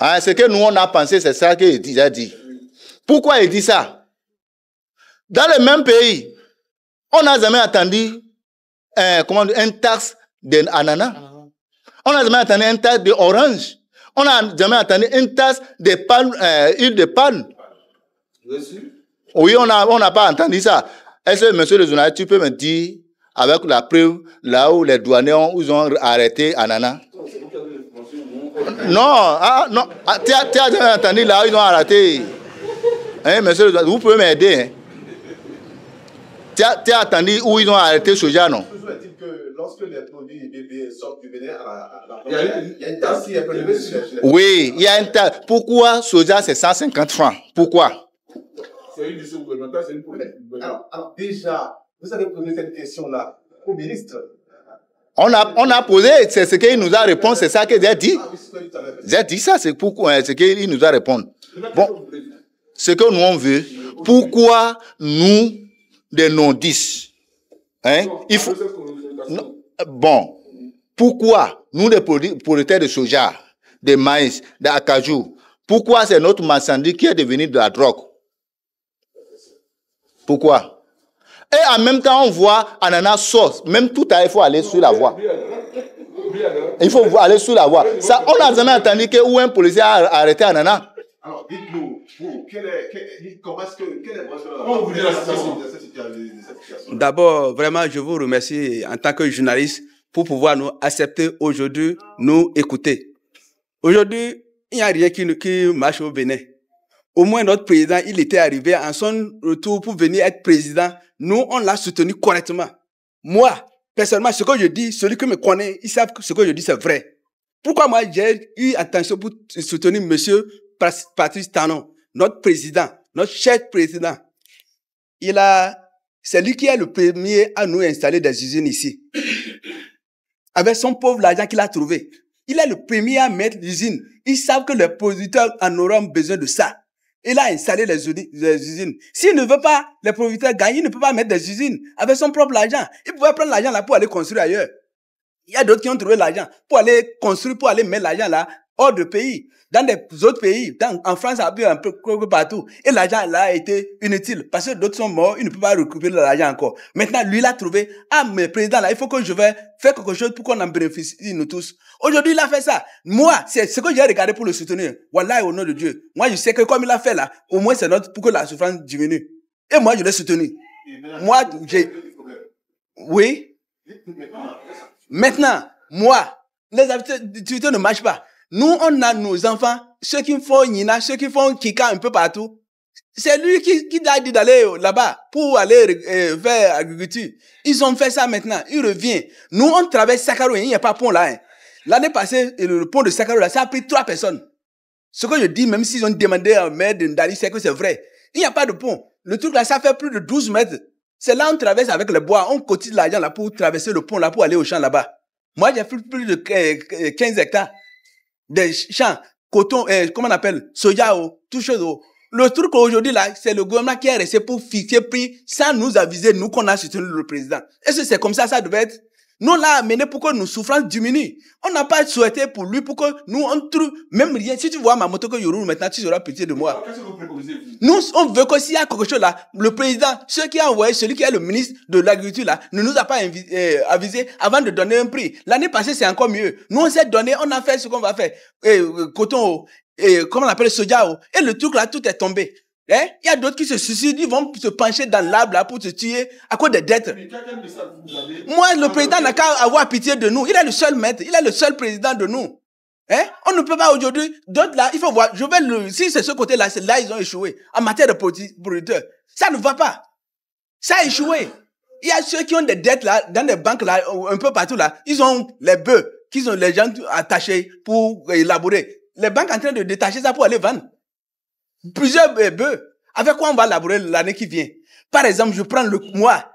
Ah, ce que nous, on a pensé, c'est ça qu'il a dit. Pourquoi il dit ça? Dans le même pays, on n'a jamais entendu une taxe d'ananas. On n'a jamais entendu une taxe d'orange. On n'a jamais entendu une taxe de palme, huile de palme. Oui, on n'a pas entendu ça. Est-ce que, monsieur le journaliste, tu peux me dire, avec la preuve, là où les douaniers ont arrêté ananas? Non, non, tu as jamais entendu là où ils ont arrêté. Hein, monsieur le journaliste, vous pouvez m'aider. Hein? Tu as entendu où ils ont arrêté soja, non? Toujours est-il que lorsque les produits bébés sortent du Bénin à la il y a une taxe qui est prélevée sur les... Oui, il y a une taxe. Pourquoi soja c'est 150 francs? Pourquoi? C'est une décision gouvernementale, c'est une politique. Alors déjà, vous avez posé cette question-là au ministre. On a posé, c'est ce qu'il nous a répondu, c'est ça que j'ai dit. J'ai dit ça, c'est pourquoi, ce qu'il nous a répondu. Bon, ce que nous on veut, pourquoi nous, des non-10, hein, il faut, non, bon, pourquoi nous, des producteurs de soja, de maïs, d'acajou, pourquoi c'est notre marchandise qui est devenu de la drogue? Pourquoi? Et en même temps, on voit ananas sauce. Même tout à l'heure, il faut aller sur la voie. Il faut aller sur la voie. Ça, on n'a jamais entendu que où un policier a arrêté ananas. Alors, dites-nous, quelle est votre situation? D'abord, vraiment, je vous remercie en tant que journaliste pour pouvoir nous accepter aujourd'hui, nous écouter. Aujourd'hui, il n'y a rien qui marche au Bénin. Au moins, notre président, il était arrivé en son retour pour venir être président. Nous, on l'a soutenu correctement. Moi, personnellement, ce que je dis, celui qui me connaît, il sait que ce que je dis, c'est vrai. Pourquoi moi, j'ai eu attention pour soutenir monsieur Patrice Talon, notre président, notre cher président. C'est lui qui est le premier à nous installer des usines ici. Avec son pauvre argent qu'il a trouvé. Il est le premier à mettre l'usine. Ils savent que les producteurs en auront besoin de ça. Il a installé les usines. S'il ne veut pas, les producteurs gagnent, il ne peut pas mettre des usines avec son propre argent. Il pouvait prendre l'argent là pour aller construire ailleurs. Il y a d'autres qui ont trouvé l'argent pour aller construire, pour aller mettre l'argent là hors de pays. Dans des autres pays, en France, ça a pu un peu partout. Et l'argent là a été inutile parce que d'autres sont morts, ils ne peuvent pas récupérer l'argent encore. Maintenant, lui, il a trouvé, mais président là, il faut que je vais faire quelque chose pour qu'on en bénéficie, nous tous. Aujourd'hui, il a fait ça. Moi, c'est ce que j'ai regardé pour le soutenir. Voilà, au nom de Dieu. Moi, je sais que comme il a fait là, au moins c'est notre, pour que la souffrance diminue. Et moi, je l'ai soutenu. Moi, oui. Maintenant, moi, les activités ne marchent pas. Nous, on a nos enfants, ceux qui font Nina, ceux qui font Kika un peu partout. C'est lui qui a dit d'aller là-bas pour aller faire agriculture. Ils ont fait ça maintenant. Il revient. Nous, on traverse Sakaro, il n'y a pas de pont là. Hein. L'année passée, le pont de Sakaro là, ça a pris 3 personnes. Ce que je dis, même s'ils ont demandé à maire de Ndali, c'est que c'est vrai. Il n'y a pas de pont. Le truc là, ça fait plus de 12 mètres. C'est là on traverse avec le bois. On cotise l'argent là pour traverser le pont là, pour aller au champ là-bas. Moi, j'ai fait plus de 15 hectares. Des champs, coton, comment on appelle, soja, tout chose. Le truc aujourd'hui là, c'est le gouvernement qui est resté pour fixer prix sans nous aviser, nous qu'on a soutenu le président. Est-ce que c'est comme ça devait être? Nous l'a amené pour que nos souffrances diminuent. On n'a pas souhaité pour lui, pour que nous, on trouve, même rien. Si tu vois ma moto que je roule maintenant, tu auras pitié de moi. Qu'est-ce que vous préconisez? Nous, on veut que s'il y a quelque chose là, le président, celui qui a envoyé, celui qui est le ministre de l'Agriculture là, ne nous a pas avisé avant de donner un prix. L'année passée, c'est encore mieux. Nous, on s'est donné, on a fait ce qu'on va faire. Coton, comment on appelle, soja, et le truc là, tout est tombé. Hein? Il y a d'autres qui se suicident, ils vont se pencher dans l'arbre là pour se tuer à cause des dettes. Moi, le président n'a qu'à avoir pitié de nous. Il est le seul maître, il est le seul président de nous. Hein? On ne peut pas aujourd'hui, d'autres là, il faut voir, si c'est ce côté-là, c'est là ils ont échoué. En matière de producteurs, ça ne va pas. Ça a échoué. Il y a ceux qui ont des dettes là, dans des banques là, un peu partout là, ils ont les bœufs. qu'ils ont les gens attachés pour élaborer. Les banques en train de détacher ça pour aller vendre. Plusieurs bœufs. Avec quoi on va labourer l'année qui vient? Par exemple, je prends le mois.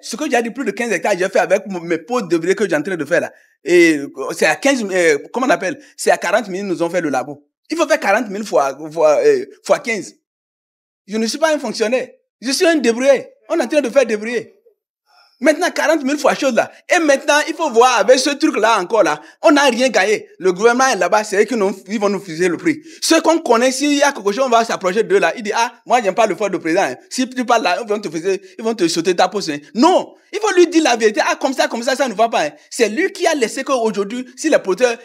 Ce que j'ai dit, plus de 15 hectares, j'ai fait avec mes pots de blé que j'ai en train de faire là. Et c'est à 15, comment on appelle? C'est à 40 000, nous ont fait le labo. Il faut faire 40 000 fois 15. Je ne suis pas un fonctionnaire. Je suis un débrouillé. On est en train de faire débrouiller. Maintenant, 40 000 fois chose là. Et maintenant, il faut voir avec ce truc-là encore là, on n'a rien gagné. Le gouvernement est là-bas, c'est eux qui ils vont nous figer le prix. Ceux qu'on connaît, s'il y a quelque chose, on va s'approcher d'eux là. Il dit, ah, moi, j'aime pas le fort de président. Hein. Si tu parles là, ils vont te sauter ta poste. Hein. Non! Il faut lui dire la vérité. Ah, comme ça, ça ne va pas. Hein. C'est lui qui a laissé qu'aujourd'hui, si les porteurs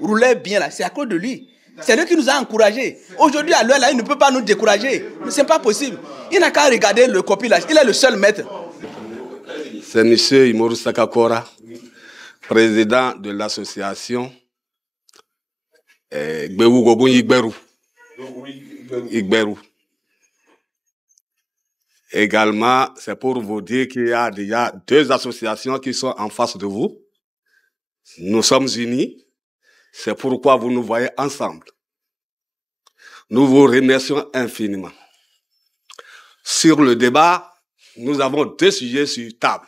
roulaient bien là, c'est à cause de lui. C'est lui qui nous a encouragés. Aujourd'hui, à l'heure là, il ne peut pas nous décourager. C'est pas possible. Il n'a qu'à regarder le copie là. Il est le seul maître. C'est M. Imoru Sakakora, président de l'association Gbewu Gogun Igberu. Également, c'est pour vous dire qu'il y a déjà 2 associations qui sont en face de vous. Nous sommes unis. C'est pourquoi vous nous voyez ensemble. Nous vous remercions infiniment. Sur le débat, nous avons 2 sujets sur table.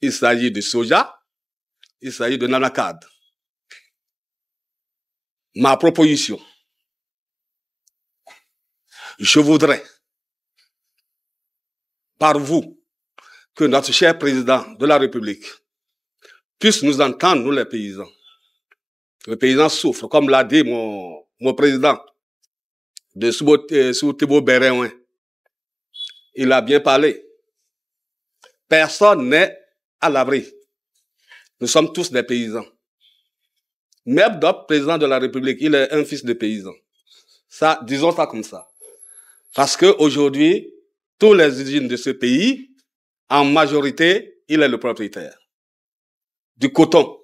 Il s'agit de soja, il s'agit de nanakad. Ma proposition, je voudrais, par vous, que notre cher président de la République puisse nous entendre, nous les paysans. Les paysans souffrent, comme l'a dit mon président de Soutebo Béréouin. Il a bien parlé. Personne n'est à l'abri. Nous sommes tous des paysans. Même notre président de la République, il est un fils de paysan. Ça, disons ça comme ça. Parce qu'aujourd'hui, tous les usines de ce pays, en majorité, il est le propriétaire. Du coton,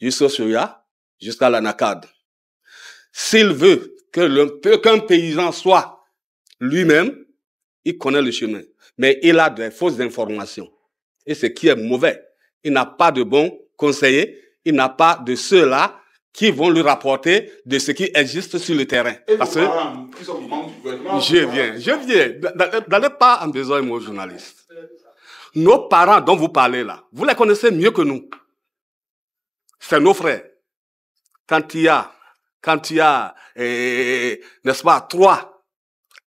jusqu'au soja, jusqu'à l'anacade. S'il veut qu'un paysan soit lui-même, il connaît le chemin. Mais il a des fausses informations. Et ce qui est mauvais. Il n'a pas de bons conseillers. Il n'a pas de ceux-là qui vont lui rapporter de ce qui existe sur le terrain. Et parce que je viens. N'allez pas en besoin, moi, journaliste. Nos parents dont vous parlez là, vous les connaissez mieux que nous. C'est nos frères. Quand il y a, n'est-ce pas, 3,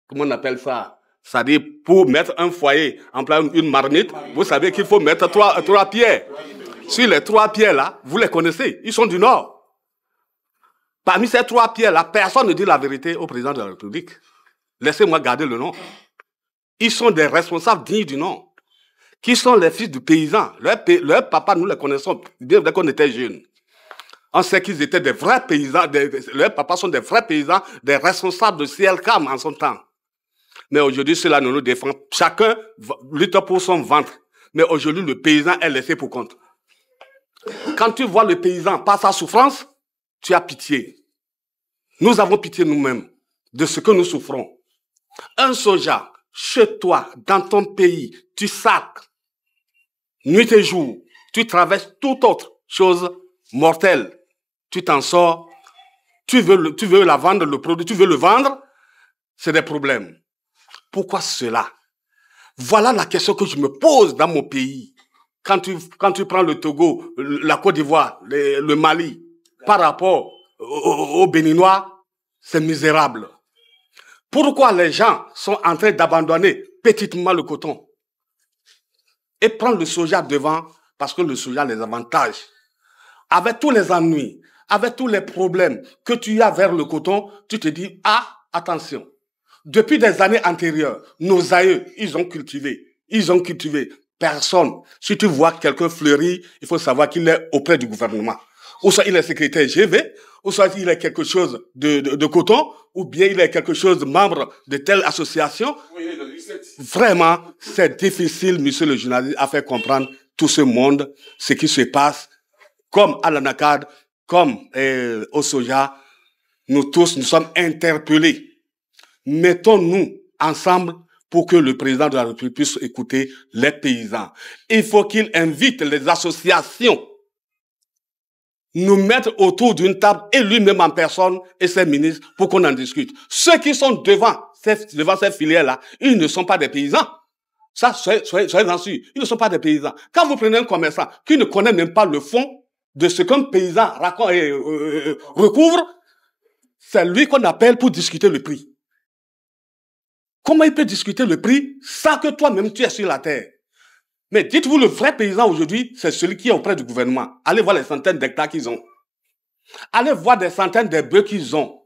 comment on appelle ça? C'est-à-dire, pour mettre un foyer, en plein une marmite, vous savez qu'il faut mettre 3 pierres. Sur les 3 pierres là, vous les connaissez, ils sont du Nord. Parmi ces 3 pierres là, personne ne dit la vérité au président de la République. Laissez-moi garder le nom. Ils sont des responsables dignes du nom. Qui sont les fils du paysan. Leurs papas, nous les connaissons bien dès qu'on était jeunes. On sait qu'ils étaient des vrais paysans. Leurs papas sont des vrais paysans, des responsables de CLCAM en son temps. Mais aujourd'hui, cela ne nous défend. Chacun lutte pour son ventre. Mais aujourd'hui, le paysan est laissé pour compte. Quand tu vois le paysan par sa souffrance, tu as pitié. Nous avons pitié nous-mêmes de ce que nous souffrons. Un soja, chez toi, dans ton pays, tu sacs, nuit et jour, tu traverses toute autre chose mortelle. Tu t'en sors, tu veux la vendre, le produit, tu veux le vendre, c'est des problèmes. Pourquoi cela? Voilà la question que je me pose dans mon pays. Quand tu prends le Togo, la Côte d'Ivoire, le Mali, par rapport aux Béninois, c'est misérable. Pourquoi les gens sont en train d'abandonner petitement le coton et prendre le soja devant? Parce que le soja a les avantages. Avec tous les ennuis, avec tous les problèmes que tu as vers le coton, tu te dis, ah, attention. Depuis des années antérieures, nos aïeux, ils ont cultivé. Personne. Si tu vois quelqu'un fleurir, il faut savoir qu'il est auprès du gouvernement. Ou soit il est secrétaire GV, ou soit il est quelque chose de coton, ou bien il est quelque chose de membre de telle association. Vraiment, c'est difficile, monsieur le journaliste, à faire comprendre tout ce monde, ce qui se passe, comme à l'anacade, comme au soja. Nous tous, nous sommes interpellés. Mettons-nous ensemble pour que le président de la République puisse écouter les paysans. Il faut qu'il invite les associations nous mettre autour d'une table et lui-même en personne et ses ministres pour qu'on en discute. Ceux qui sont devant ces filières-là, ils ne sont pas des paysans. Ça, soyez-en sûrs. Ils ne sont pas des paysans. Quand vous prenez un commerçant qui ne connaît même pas le fond de ce qu'un paysan raconte et recouvre, c'est lui qu'on appelle pour discuter le prix. Comment il peut discuter le prix sans que toi-même tu es sur la terre? Mais dites-vous, le vrai paysan aujourd'hui, c'est celui qui est auprès du gouvernement. Allez voir les centaines d'hectares qu'ils ont. Allez voir des centaines de bœufs qu'ils ont.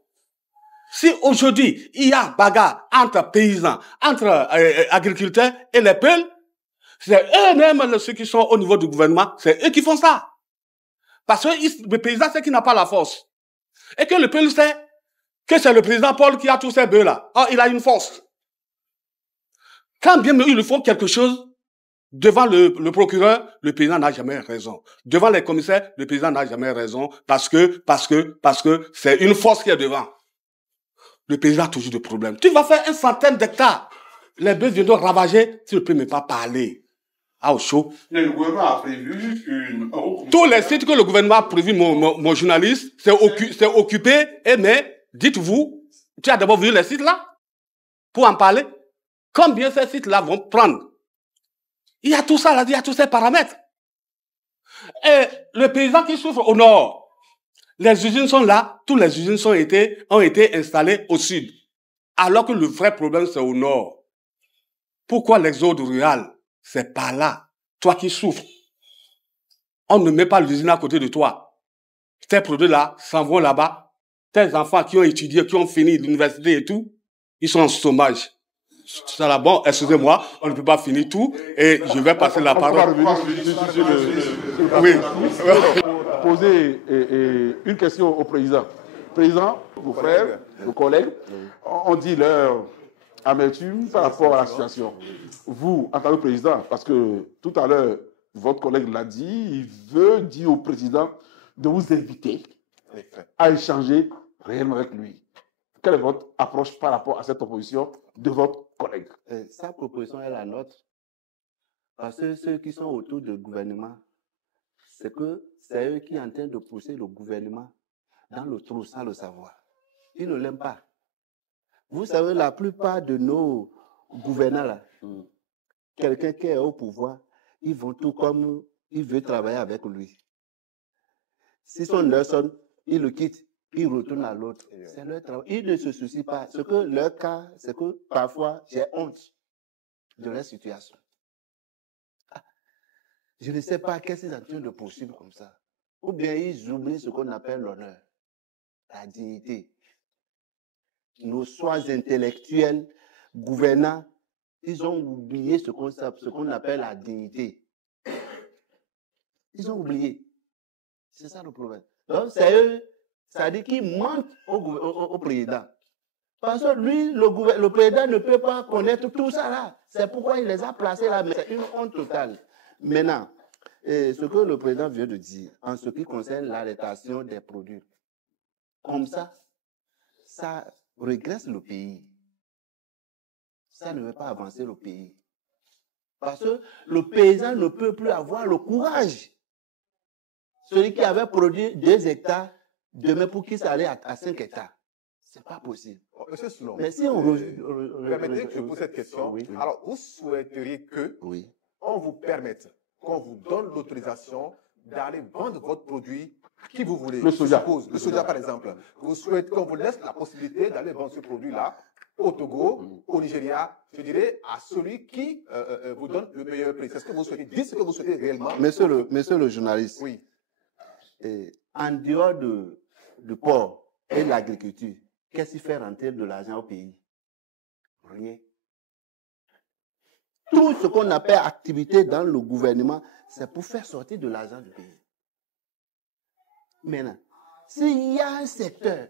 Si aujourd'hui, il y a bagarre entre paysans, entre agriculteurs et les peuples, c'est eux-mêmes, ceux qui sont au niveau du gouvernement, c'est eux qui font ça. Parce que le paysan sait qu'il n'a pas la force. Et que le peuple sait que c'est le président Paul qui a tous ces bœufs-là. Oh, il a une force. Quand bien ils lui font quelque chose, devant le procureur, le paysan n'a jamais raison. Devant les commissaires, le paysan n'a jamais raison parce que c'est une force qui est devant. Le paysan a toujours des problèmes. Tu vas faire une centaine d'hectares. Les bœufs viendront ravager, tu ne peux même pas parler. Ah, au chaud. Le gouvernement a prévu une... Tous les sites que le gouvernement a prévu, mon journaliste, c'est occupé. Mais, dites-vous, tu as d'abord vu les sites là pour en parler. Combien ces sites-là vont prendre? Il y a tout ça là, il y a tous ces paramètres. Et le paysan qui souffre au nord, les usines sont là, toutes les usines ont été installées au sud. Alors que le vrai problème, c'est au nord. Pourquoi l'exode rural? C'est pas là. Toi qui souffres. On ne met pas l'usine à côté de toi. Tes produits-là s'en vont là-bas. Tes enfants qui ont étudié, qui ont fini l'université et tout, ils sont en chômage. C'est là, bon, excusez-moi, on ne peut pas finir tout et je vais passer la parole. Oui. Poser une question au président. Président, vos frères, vos collègues, on dit leur amertume par rapport à la situation. Vous, en tant que président, parce que tout à l'heure, votre collègue l'a dit, il veut dire au président de vous inviter à échanger réellement avec lui. Quelle est votre approche par rapport à cette proposition de votre collègue? Sa proposition est la nôtre. Parce que ceux qui sont autour du gouvernement, c'est eux qui sont en train de pousser le gouvernement dans le trou sans le savoir. Ils ne l'aiment pas. Vous savez, la plupart de nos gouvernants, là, quelqu'un qui est au pouvoir, ils vont tout comme il veut travailler avec lui. Si son Nelson, il le quitte, il retourne à l'autre. C'est leur travail. Ils ne se soucient pas. Ce que leur cas, c'est que parfois, j'ai honte de leur situation. Je ne sais pas qu'est-ce qu'ils sont en train de poursuivre comme ça. Ou bien ils oublient ce qu'on appelle l'honneur, la dignité. Nos soins intellectuels, gouvernants, ils ont oublié ce qu'on appelle la dignité. Ils ont oublié. C'est ça le problème. Donc, c'est eux. Ça dit qu'ils mentent au président. Parce que lui, le président ne peut pas connaître tout ça là. C'est pourquoi il les a placés là. Mais c'est une honte totale. Maintenant, ce que le président vient de dire, en ce qui concerne l'arrêtation des produits, comme ça régresse le pays. Ça ne veut pas avancer le pays. Parce que le paysan ne peut plus avoir le courage. Celui qui avait produit 2 hectares, demain, pour qu'il s'allait à 5 hectares. Ce n'est pas possible. Monsieur Soulon, mais si on permettez que je pose cette question. Oui. Alors, vous souhaiteriez que on vous permette, qu'on vous donne l'autorisation d'aller vendre votre produit à qui vous voulez. Le soja. Le soja, par exemple. Vous souhaitez qu'on vous laisse la possibilité d'aller vendre ce produit-là au Togo, au Nigeria, je dirais, à celui qui vous donne le meilleur prix. C'est ce que vous souhaitez. Dites ce que vous souhaitez réellement. Monsieur le journaliste. Oui. En dehors du port et de l'agriculture, qu'est-ce qui fait rentrer de l'argent au pays? Rien. Tout ce qu'on appelle activité dans le gouvernement, c'est pour faire sortir de l'argent du pays. Maintenant, s'il y a un secteur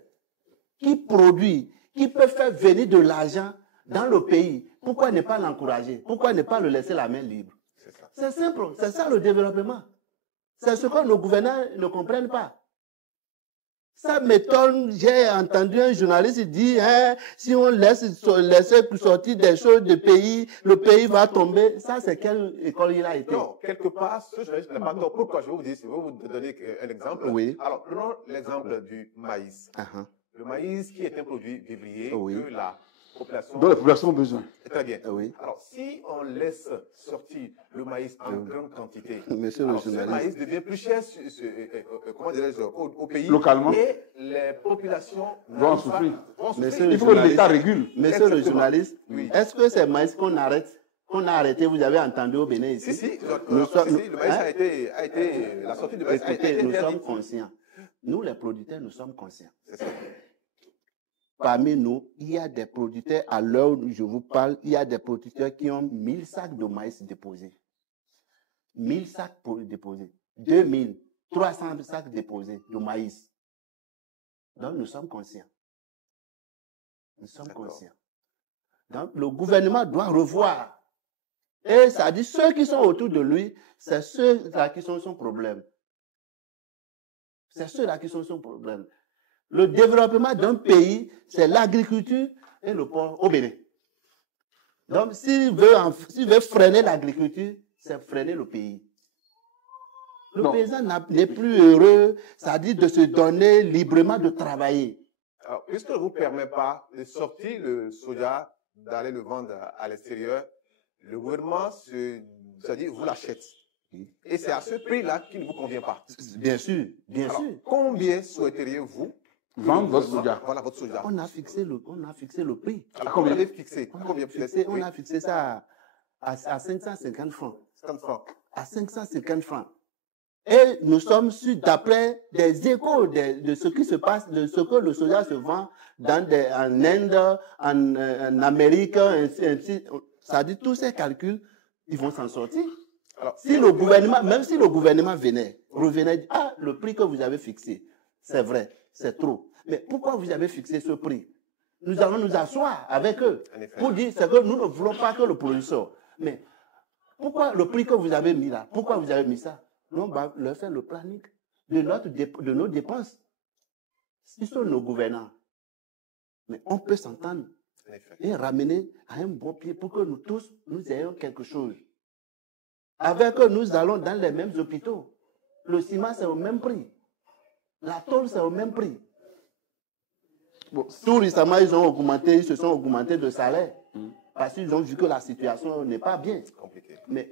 qui produit, qui peut faire venir de l'argent dans le pays, pourquoi ne pas l'encourager? Pourquoi ne pas le laisser la main libre? C'est simple, c'est ça le développement. C'est ce que nos gouvernants ne comprennent pas. Ça m'étonne, j'ai entendu un journaliste dire, hein, si on laisse sortir des choses du pays, le pays va tomber. Ça, c'est quelle école il a été? Non, quelque part, ce journaliste n'a pas tort. Pourquoi? Je vais vous dire, je vais vous donner un exemple. Oui. Alors, prenons l'exemple du maïs. Le maïs qui est un produit vivrier que la population... dont la population a besoin. Très bien. Oui. Alors, si on laisse sortir le maïs en grande quantité, Monsieur alors, le ce maïs devient plus cher comment dirais-je, au pays. Localement. Et les populations Vont en souffrir. Monsieur Il faut que l'État régule. Monsieur le Exactement. journaliste, Oui. est-ce que c'est maïs qu'on arrête? Qu'on a arrêté, vous avez entendu au Bénin ici? Si, Nous sommes- le maïs a été, la sortie du maïs a été Écoutez, nous sommes interdite. conscients. Nous, les producteurs, nous sommes conscients. C'est ça. Parmi nous, il y a des producteurs, à l'heure où je vous parle, il y a des producteurs qui ont 1000 sacs de maïs déposés. 1000 sacs déposés. 2000, 300 sacs déposés de maïs. Donc, nous sommes conscients. Nous sommes conscients. Donc, le gouvernement doit revoir. Et ça dit, ceux qui sont autour de lui, c'est ceux-là qui sont son problème. C'est ceux-là qui sont son problème. Le développement d'un pays, c'est l'agriculture et le port au Bénin. Donc, s'il veut freiner l'agriculture, c'est freiner le pays. Le paysan n'est plus heureux, ça dit de se donner librement de travailler. Alors, puisque ne vous permet pas de sortir le soja, d'aller le vendre à l'extérieur, le gouvernement vous l'achète. Et c'est à ce prix-là qu'il ne vous convient pas. Bien sûr, bien Alors, sûr. combien souhaiteriez-vous Vendre votre soja. Voilà votre soja. On a fixé le prix. Alors, combien vous avez fixé? On a fixé ça à 550 francs. 50 francs. À 550 francs. Et nous sommes sûrs, d'après des échos de ce qui se passe, de ce que le soja se vend en Inde, en Amérique, ainsi. Ça dit, tous ces calculs, ils vont s'en sortir. Alors, Si le gouvernement, même si le gouvernement revenait, ah, le prix que vous avez fixé, c'est vrai, c'est trop. Mais pourquoi vous avez fixé ce prix? Nous allons nous asseoir avec eux En effet. pour dire, c'est que nous ne voulons pas que le produit sorte. Mais pourquoi le prix que vous avez mis là? Pourquoi vous avez mis ça? Nous, on va leur faire le planning de nos dépenses. Ils sont nos gouvernants. Mais on peut s'entendre en effet. et ramener à un bon pied pour que nous tous, nous ayons quelque chose. Avec eux, nous allons dans les mêmes hôpitaux. Le ciment, c'est au même prix. La tôle, c'est au même prix. Bon, tout récemment, ils se sont augmentés de salaire. Parce qu'ils ont vu que la situation n'est pas bien. Compliqué. Mais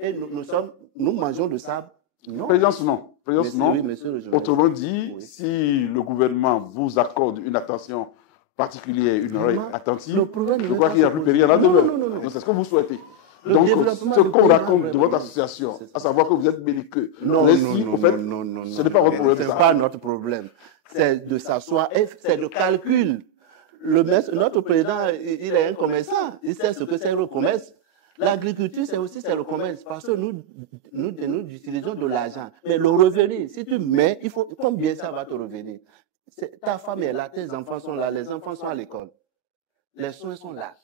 nous mangeons de sable. Non. Présidence, non. Présidence, non. Oui, monsieur le journaliste. Autrement dit, Oui. si le gouvernement vous accorde une attention particulière, une oreille Vraiment, attentive, le problème je ne crois va qu'il n'y a pas plus se péril à la poser. demeure. Non, non, non. C'est ce que vous souhaitez. Le Donc, développement ce du qu'on pays, raconte de vraiment, votre association, c'est ça. à savoir que vous êtes belliqueux, Non, mais non, si, non, au fait, non, non, ce n'est pas votre problème. C'est ça. pas notre problème. C'est de s'asseoir et c'est le calcul. Notre président, il est un commerçant. Il sait ce que c'est le commerce. L'agriculture, c'est le commerce. Parce que nous utilisons de l'argent. Mais le revenu, si tu mets, combien ça va te revenir? Ta femme est là, tes enfants sont là, les enfants sont à l'école. Les soins sont là.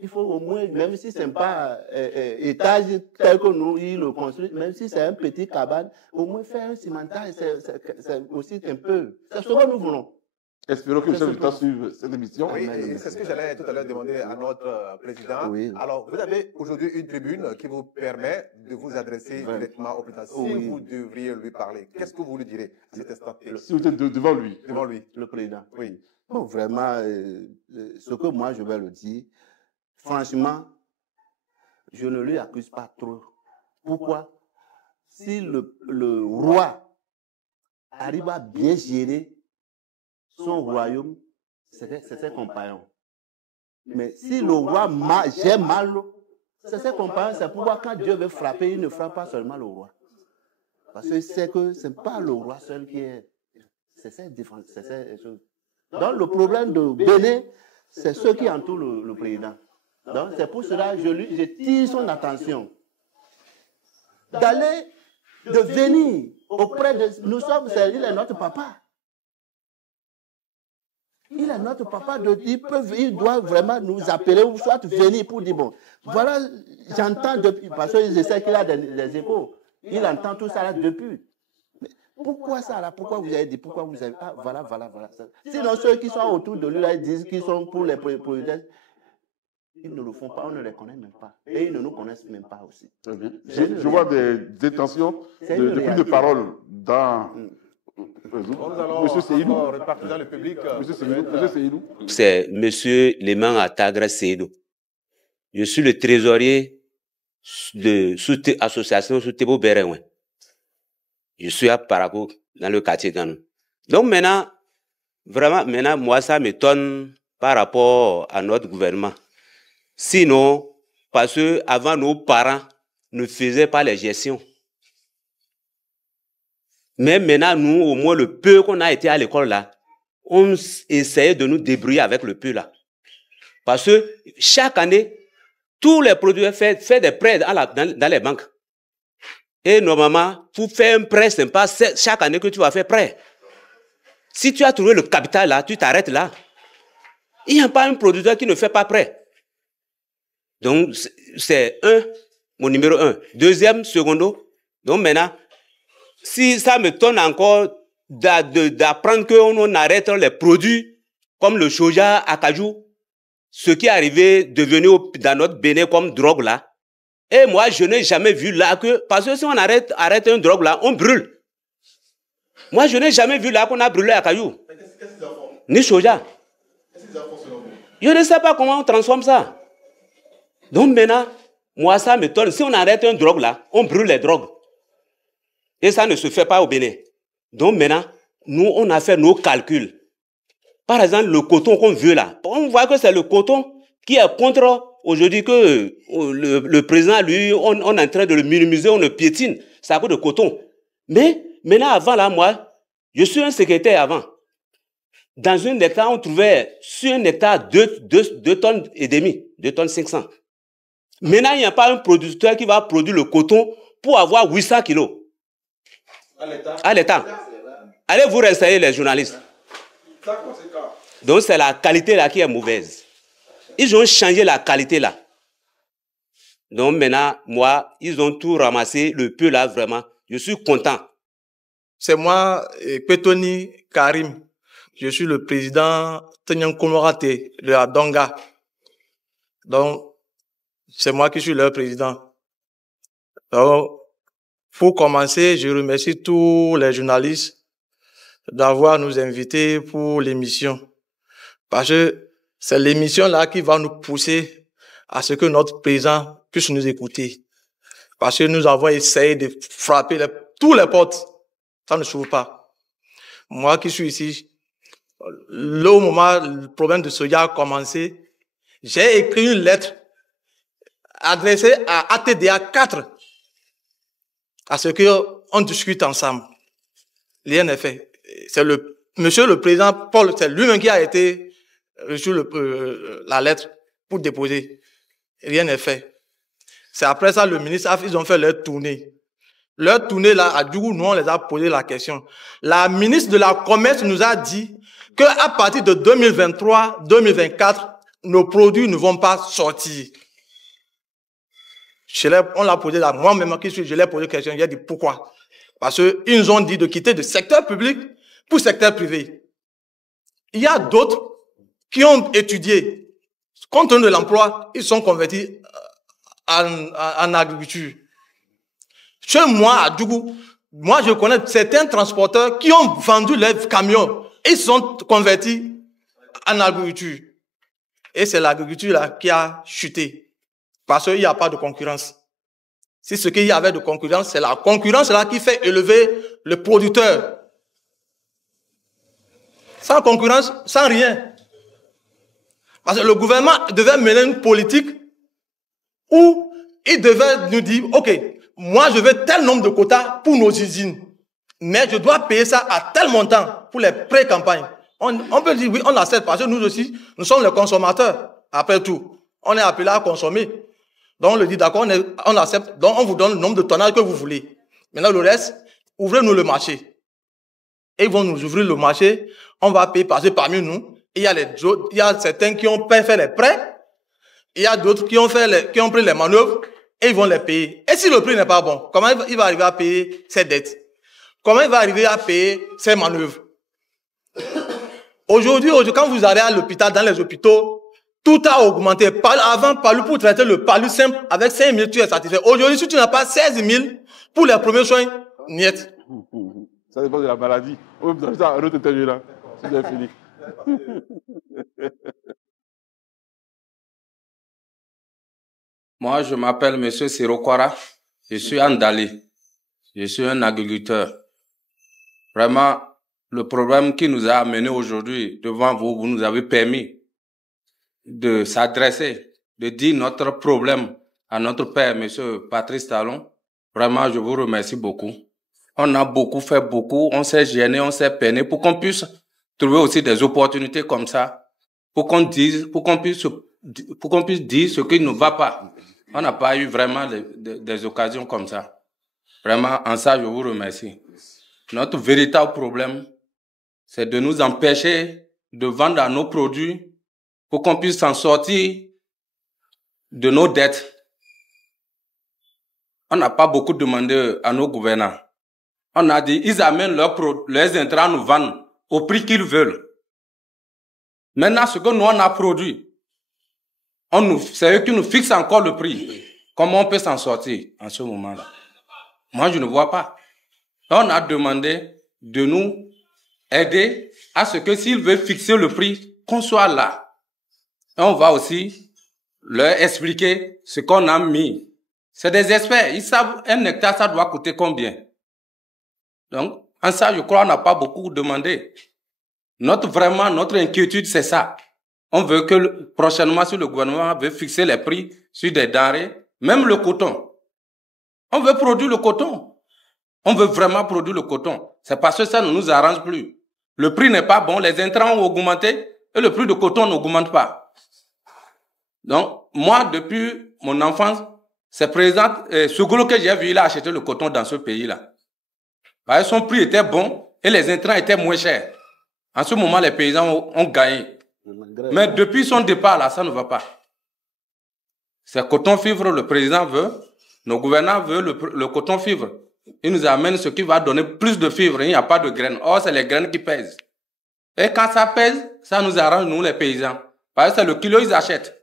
Il faut au moins, même si ce n'est pas étage tel que nous, ils le construisent, même si c'est un petit cabane, au moins faire un cimentage, c'est aussi un peu. C'est ce que nous voulons. Espérons que le chef C'est d'État ça. suive cette émission. Oui, et c'est ce que j'allais tout à l'heure demander à notre président. Oui. Alors, vous avez aujourd'hui une tribune qui vous permet de vous adresser Vraiment. directement au président. Si Oui. vous devriez lui parler, qu'est-ce que vous lui direz à cet instant T Si vous êtes devant lui. devant lui? Le président. Oui. Bon, vraiment, ce que moi je vais le dire, franchement, je ne lui accuse pas trop. Pourquoi? Si le roi arrive à bien gérer son royaume, c'est ses compagnons. Mais si le roi gère mal, c'est ses compagnons, c'est pourquoi quand Dieu veut frapper, il ne frappe pas seulement le roi. Parce qu'il sait que ce n'est pas le roi seul qui est. C'est ses défenses, c'est ces choses. Donc le problème de Bénin, c'est ceux qui entourent le président. Donc c'est pour cela que je tire son attention. De venir auprès de... il est notre papa. Il est notre papa, il doit vraiment nous appeler ou soit venir pour dire, bon, voilà, j'entends depuis, parce que je sais qu'il a des échos, il entend tout ça là depuis. Pourquoi ça là? Pourquoi vous avez dit? Pourquoi vous avez... Ah, voilà. Sinon, ceux qui sont autour de lui, là, ils disent qu'ils sont pour les producteurs. Ils ne le font pas, on ne les connaît même pas. Et ils ne nous connaissent même pas aussi. Très bien. Je vois des détentions de prise de parole dans... Monsieur Seydou. Dans le public. Monsieur Seydou. C'est Monsieur Leman Atagra Seydou. Je suis le trésorier de l'association Soutebo Berewen. Je suis à Parakou, dans le quartier Ganou. Donc maintenant, vraiment, moi, ça m'étonne par rapport à notre gouvernement. Sinon, parce que avant nos parents ne faisaient pas les gestions. Mais maintenant, nous, au moins le peu qu'on a été à l'école là, on essayait de nous débrouiller avec le peu là. Parce que chaque année, tous les producteurs font des prêts dans les banques. Et normalement, pour faire un prêt, ce n'est pas chaque année que tu vas faire prêt. Si tu as trouvé le capital là, tu t'arrêtes là. Il n'y a pas un producteur qui ne fait pas prêt. Donc, c'est mon numéro 1. Deuxième, secondo. Donc maintenant, si ça me donne encore d'apprendre qu'on arrête les produits comme le soja, acajou, ce qui est arrivé devenu dans notre Bénin comme drogue là. Et moi, je n'ai jamais vu là que, parce que si on arrête une drogue là, on brûle. Moi, je n'ai jamais vu là qu'on a brûlé acajou. Ni soja. Je ne sais pas comment on transforme ça. Donc maintenant, moi, ça m'étonne. Si on arrête une drogue là, on brûle les drogues. Et ça ne se fait pas au Bénin. Donc maintenant, nous, on a fait nos calculs. Par exemple, le coton qu'on veut là, on voit que c'est le coton qui est contre, aujourd'hui que le président, lui, on est en train de le minimiser, on le piétine. C'est à cause de coton. Mais maintenant, avant là, moi, je suis un secrétaire avant. Dans un hectare, on trouvait sur un hectare 2 tonnes et demi, 2 tonnes 500. Maintenant, il n'y a pas un producteur qui va produire le coton pour avoir 800 kilos. À l'État. Allez vous renseigner les journalistes. Donc c'est la qualité là qui est mauvaise. Ils ont changé la qualité là. Donc maintenant, moi, ils ont tout ramassé, le peu là, vraiment. Je suis content. C'est moi, Petoni Karim. Je suis le président Tenyan Komorate de la Donga. Donc, c'est moi qui suis leur président. Donc, pour commencer, je remercie tous les journalistes d'avoir nous invités pour l'émission. Parce que c'est l'émission là qui va nous pousser à ce que notre président puisse nous écouter. Parce que nous avons essayé de frapper tous les portes. Ça ne s'ouvre pas. Moi qui suis ici, au moment où le problème de soja a commencé, j'ai écrit une lettre adressée à ATDA 4 à ce qu'on discute ensemble. Rien n'est fait. C'est monsieur le président Paul, c'est lui-même qui a été reçu la lettre pour déposer. Rien n'est fait. C'est après ça, le ministre, ils ont fait leur tournée. Leur tournée là, à Djougou, nous, on les a posé la question. La ministre de la Commerce nous a dit qu'à partir de 2023-2024, nos produits ne vont pas sortir. On l'a posé là, moi-même, je l'ai posé la question, j'ai dit pourquoi? Parce qu'ils nous ont dit de quitter le secteur public pour le secteur privé. Il y a d'autres qui ont étudié, compte tenu de l'emploi, ils sont convertis en agriculture. Chez moi, à Djougou, moi je connais certains transporteurs qui ont vendu leurs camions et ils sont convertis en agriculture. Et c'est l'agriculture là qui a chuté. Parce qu'il n'y a pas de concurrence. Si ce qu'il y avait de concurrence, c'est la concurrence là qui fait élever le producteur. Sans concurrence, sans rien. Parce que le gouvernement devait mener une politique où il devait nous dire, OK, moi je veux tel nombre de quotas pour nos usines, mais je dois payer ça à tel montant pour les pré-campagnes. On peut dire oui, on accepte parce que nous aussi, nous sommes les consommateurs. Après tout, on est appelé à consommer. Donc on le dit, d'accord, on accepte, donc on vous donne le nombre de tonnages que vous voulez. Maintenant le reste, ouvrez-nous le marché. Et ils vont nous ouvrir le marché, on va payer parce que parmi nous, il y a certains qui ont fait les prêts, il y a d'autres qui ont pris les manœuvres et ils vont les payer. Et si le prix n'est pas bon, comment il va arriver à payer ces dettes? comment il va arriver à payer ses manœuvres? Aujourd'hui, quand vous allez à l'hôpital, dans les hôpitaux, tout a augmenté. Avant, pour traiter le palu simple, avec 5 000, tu es satisfait. Aujourd'hui, si tu n'as pas 16 000 pour les premiers soins, niet. Ça dépend de la maladie. On peut ça un autre interview là. C'est bien fini. Moi, je m'appelle M. Sirokwara. Je suis Andali. Je suis un agriculteur. Vraiment, le problème qui nous a amené aujourd'hui devant vous, vous nous avez permis de s'adresser, de dire notre problème à notre père, M. Patrice Talon. Vraiment, je vous remercie beaucoup. On a beaucoup fait beaucoup, on s'est gêné, on s'est peiné pour qu'on puisse trouver aussi des opportunités comme ça, pour qu'on puisse dire ce qui ne va pas. On n'a pas eu vraiment des occasions comme ça. Vraiment, en ça, je vous remercie. Notre véritable problème, c'est de nous empêcher de vendre nos produits pour qu'on puisse s'en sortir de nos dettes. On n'a pas beaucoup demandé à nos gouvernants. On a dit, ils amènent leurs intrants nous vendent au prix qu'ils veulent. Maintenant, ce que nous, on a produit, c'est eux qui nous fixent encore le prix. Comment on peut s'en sortir en ce moment-là? Moi, je ne vois pas. On a demandé de nous aider à ce que s'ils veulent fixer le prix, qu'on soit là. Et on va aussi leur expliquer ce qu'on a mis. C'est des experts. Ils savent, un hectare, ça doit coûter combien. Donc, en ça, je crois, on n'a pas beaucoup demandé. Notre inquiétude, c'est ça. On veut que prochainement, si le gouvernement veut fixer les prix sur des denrées, même le coton. On veut produire le coton. On veut vraiment produire le coton. C'est parce que ça ne nous arrange plus. Le prix n'est pas bon, les intrants ont augmenté et le prix de coton n'augmente pas. Donc, moi, depuis mon enfance, c'est président Sougolo que j'ai vu, il a acheté le coton dans ce pays-là. Parce que son prix était bon et les intrants étaient moins chers. En ce moment, les paysans ont gagné. Mais depuis son départ, là, ça ne va pas. C'est coton fibre, le président veut, nos gouvernants veulent le coton fibre. Il nous amène ce qui va donner plus de fibres. Il n'y a pas de graines. Or, c'est les graines qui pèsent. Et quand ça pèse, ça nous arrange, nous, les paysans. Parce que c'est le kilo, ils achètent.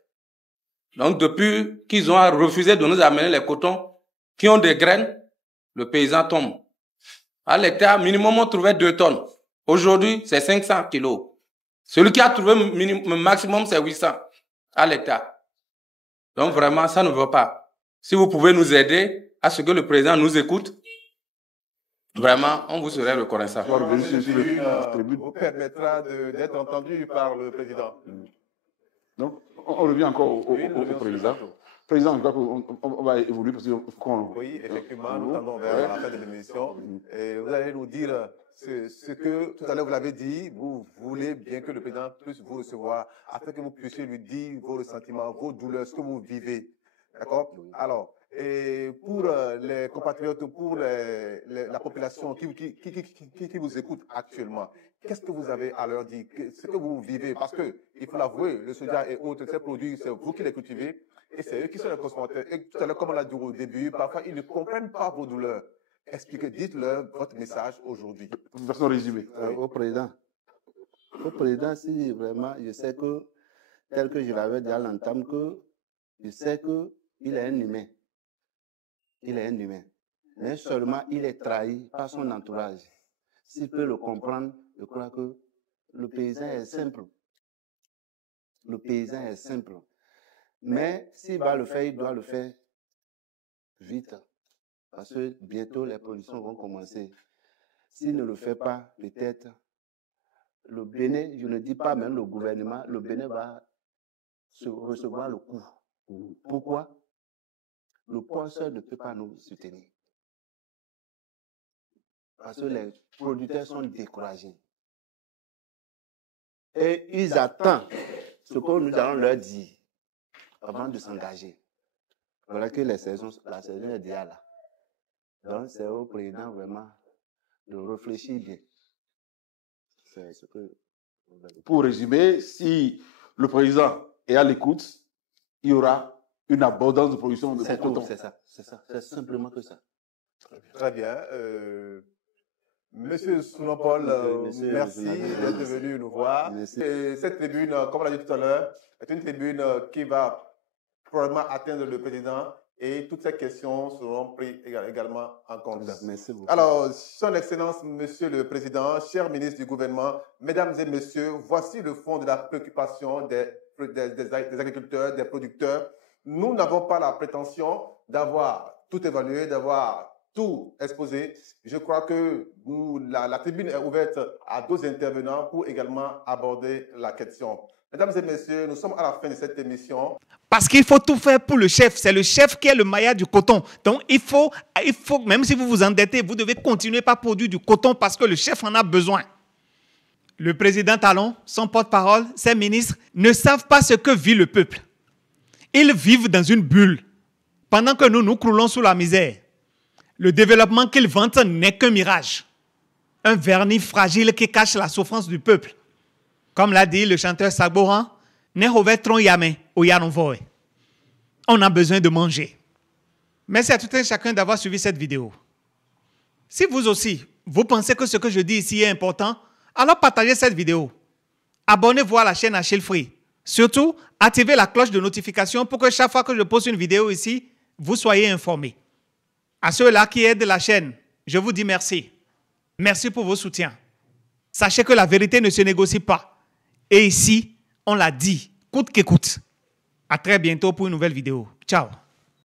Donc, depuis qu'ils ont refusé de nous amener les cotons qui ont des graines, le paysan tombe. À l'hectare, minimum, on trouvait 2 tonnes. Aujourd'hui, c'est 500 kilos. Celui qui a trouvé le maximum, c'est 800 à l'hectare. Donc, vraiment, ça ne va pas. Si vous pouvez nous aider à ce que le président nous écoute, vraiment, on vous serait reconnaissant. Vous permettra d'être entendu par le président. Donc, on revient encore au président. Président, je crois qu'on va évoluer parce qu'on... Oui, effectivement, nous tendons vers la fin de l'émission. Et vous allez nous dire ce que, tout à l'heure, vous l'avez dit, vous voulez bien que le président puisse vous recevoir afin que vous puissiez lui dire vos ressentiments, vos douleurs, ce que vous vivez. D'accord? Alors, et pour les compatriotes, pour la population qui vous écoute actuellement, qu'est-ce que vous avez à leur dire? Ce que vous vivez, parce que, il faut l'avouer, le soja et autres, ces produits, c'est vous qui les cultivez et c'est eux qui sont les consommateurs. Et tout à l'heure, comme on l'a dit au début, parfois, ils ne comprennent pas vos douleurs. Expliquez, dites-leur votre message aujourd'hui. De façon résumée. Au président, si vraiment, je sais que, tel que je l'avais dit à l'entame, que je sais qu'il est un humain. Il est un humain. Mais seulement, il est trahi par son entourage. S'il peut le comprendre, je crois que le paysan est simple. Le paysan est simple. Mais s'il va le faire, il doit le faire vite. Parce que bientôt, les productions vont commencer. S'il ne le fait pas, peut-être, le Bénin, je ne dis pas même le gouvernement, le Bénin va recevoir le coup. Pourquoi? Le port seul ne peut pas nous soutenir. Parce que les producteurs sont découragés. Et ils attendent ce que nous allons leur dire avant de s'engager. Voilà que la saison est déjà là. Donc, c'est au président vraiment de réfléchir bien. C'est ce que... Pour résumer, si le président est à l'écoute, il y aura une abondance de production de coton. C'est ça. C'est simplement que ça. Très bien. Monsieur Soulon-Paul, merci d'être venu nous voir. Et cette tribune, comme on l'a dit tout à l'heure, est une tribune qui va probablement atteindre le président et toutes ces questions seront prises également en compte. Merci beaucoup. Alors, Son Excellence, Monsieur le Président, chers ministres du gouvernement, Mesdames et Messieurs, voici le fond de la préoccupation des agriculteurs, des producteurs. Nous n'avons pas la prétention d'avoir tout évalué, d'avoir tout exposé. Je crois que la tribune est ouverte à d'autres intervenants pour également aborder la question. Mesdames et messieurs, nous sommes à la fin de cette émission. Parce qu'il faut tout faire pour le chef. C'est le chef qui est le maillard du coton. Donc, il faut, même si vous vous endettez, vous devez continuer par produire du coton parce que le chef en a besoin. Le président Talon, son porte-parole, ses ministres ne savent pas ce que vit le peuple. Ils vivent dans une bulle pendant que nous croulons sous la misère. Le développement qu'ils vantent n'est qu'un mirage. Un vernis fragile qui cache la souffrance du peuple. Comme l'a dit le chanteur Sagboran, on a besoin de manger. Merci à tout un chacun d'avoir suivi cette vidéo. Si vous aussi, vous pensez que ce que je dis ici est important, alors partagez cette vidéo. Abonnez-vous à la chaîne Achille Free. Surtout, activez la cloche de notification pour que chaque fois que je poste une vidéo ici, vous soyez informés. À ceux-là qui aident la chaîne, je vous dis merci. Merci pour vos soutiens. Sachez que la vérité ne se négocie pas. Et ici, on l'a dit, coûte que coûte. À très bientôt pour une nouvelle vidéo. Ciao.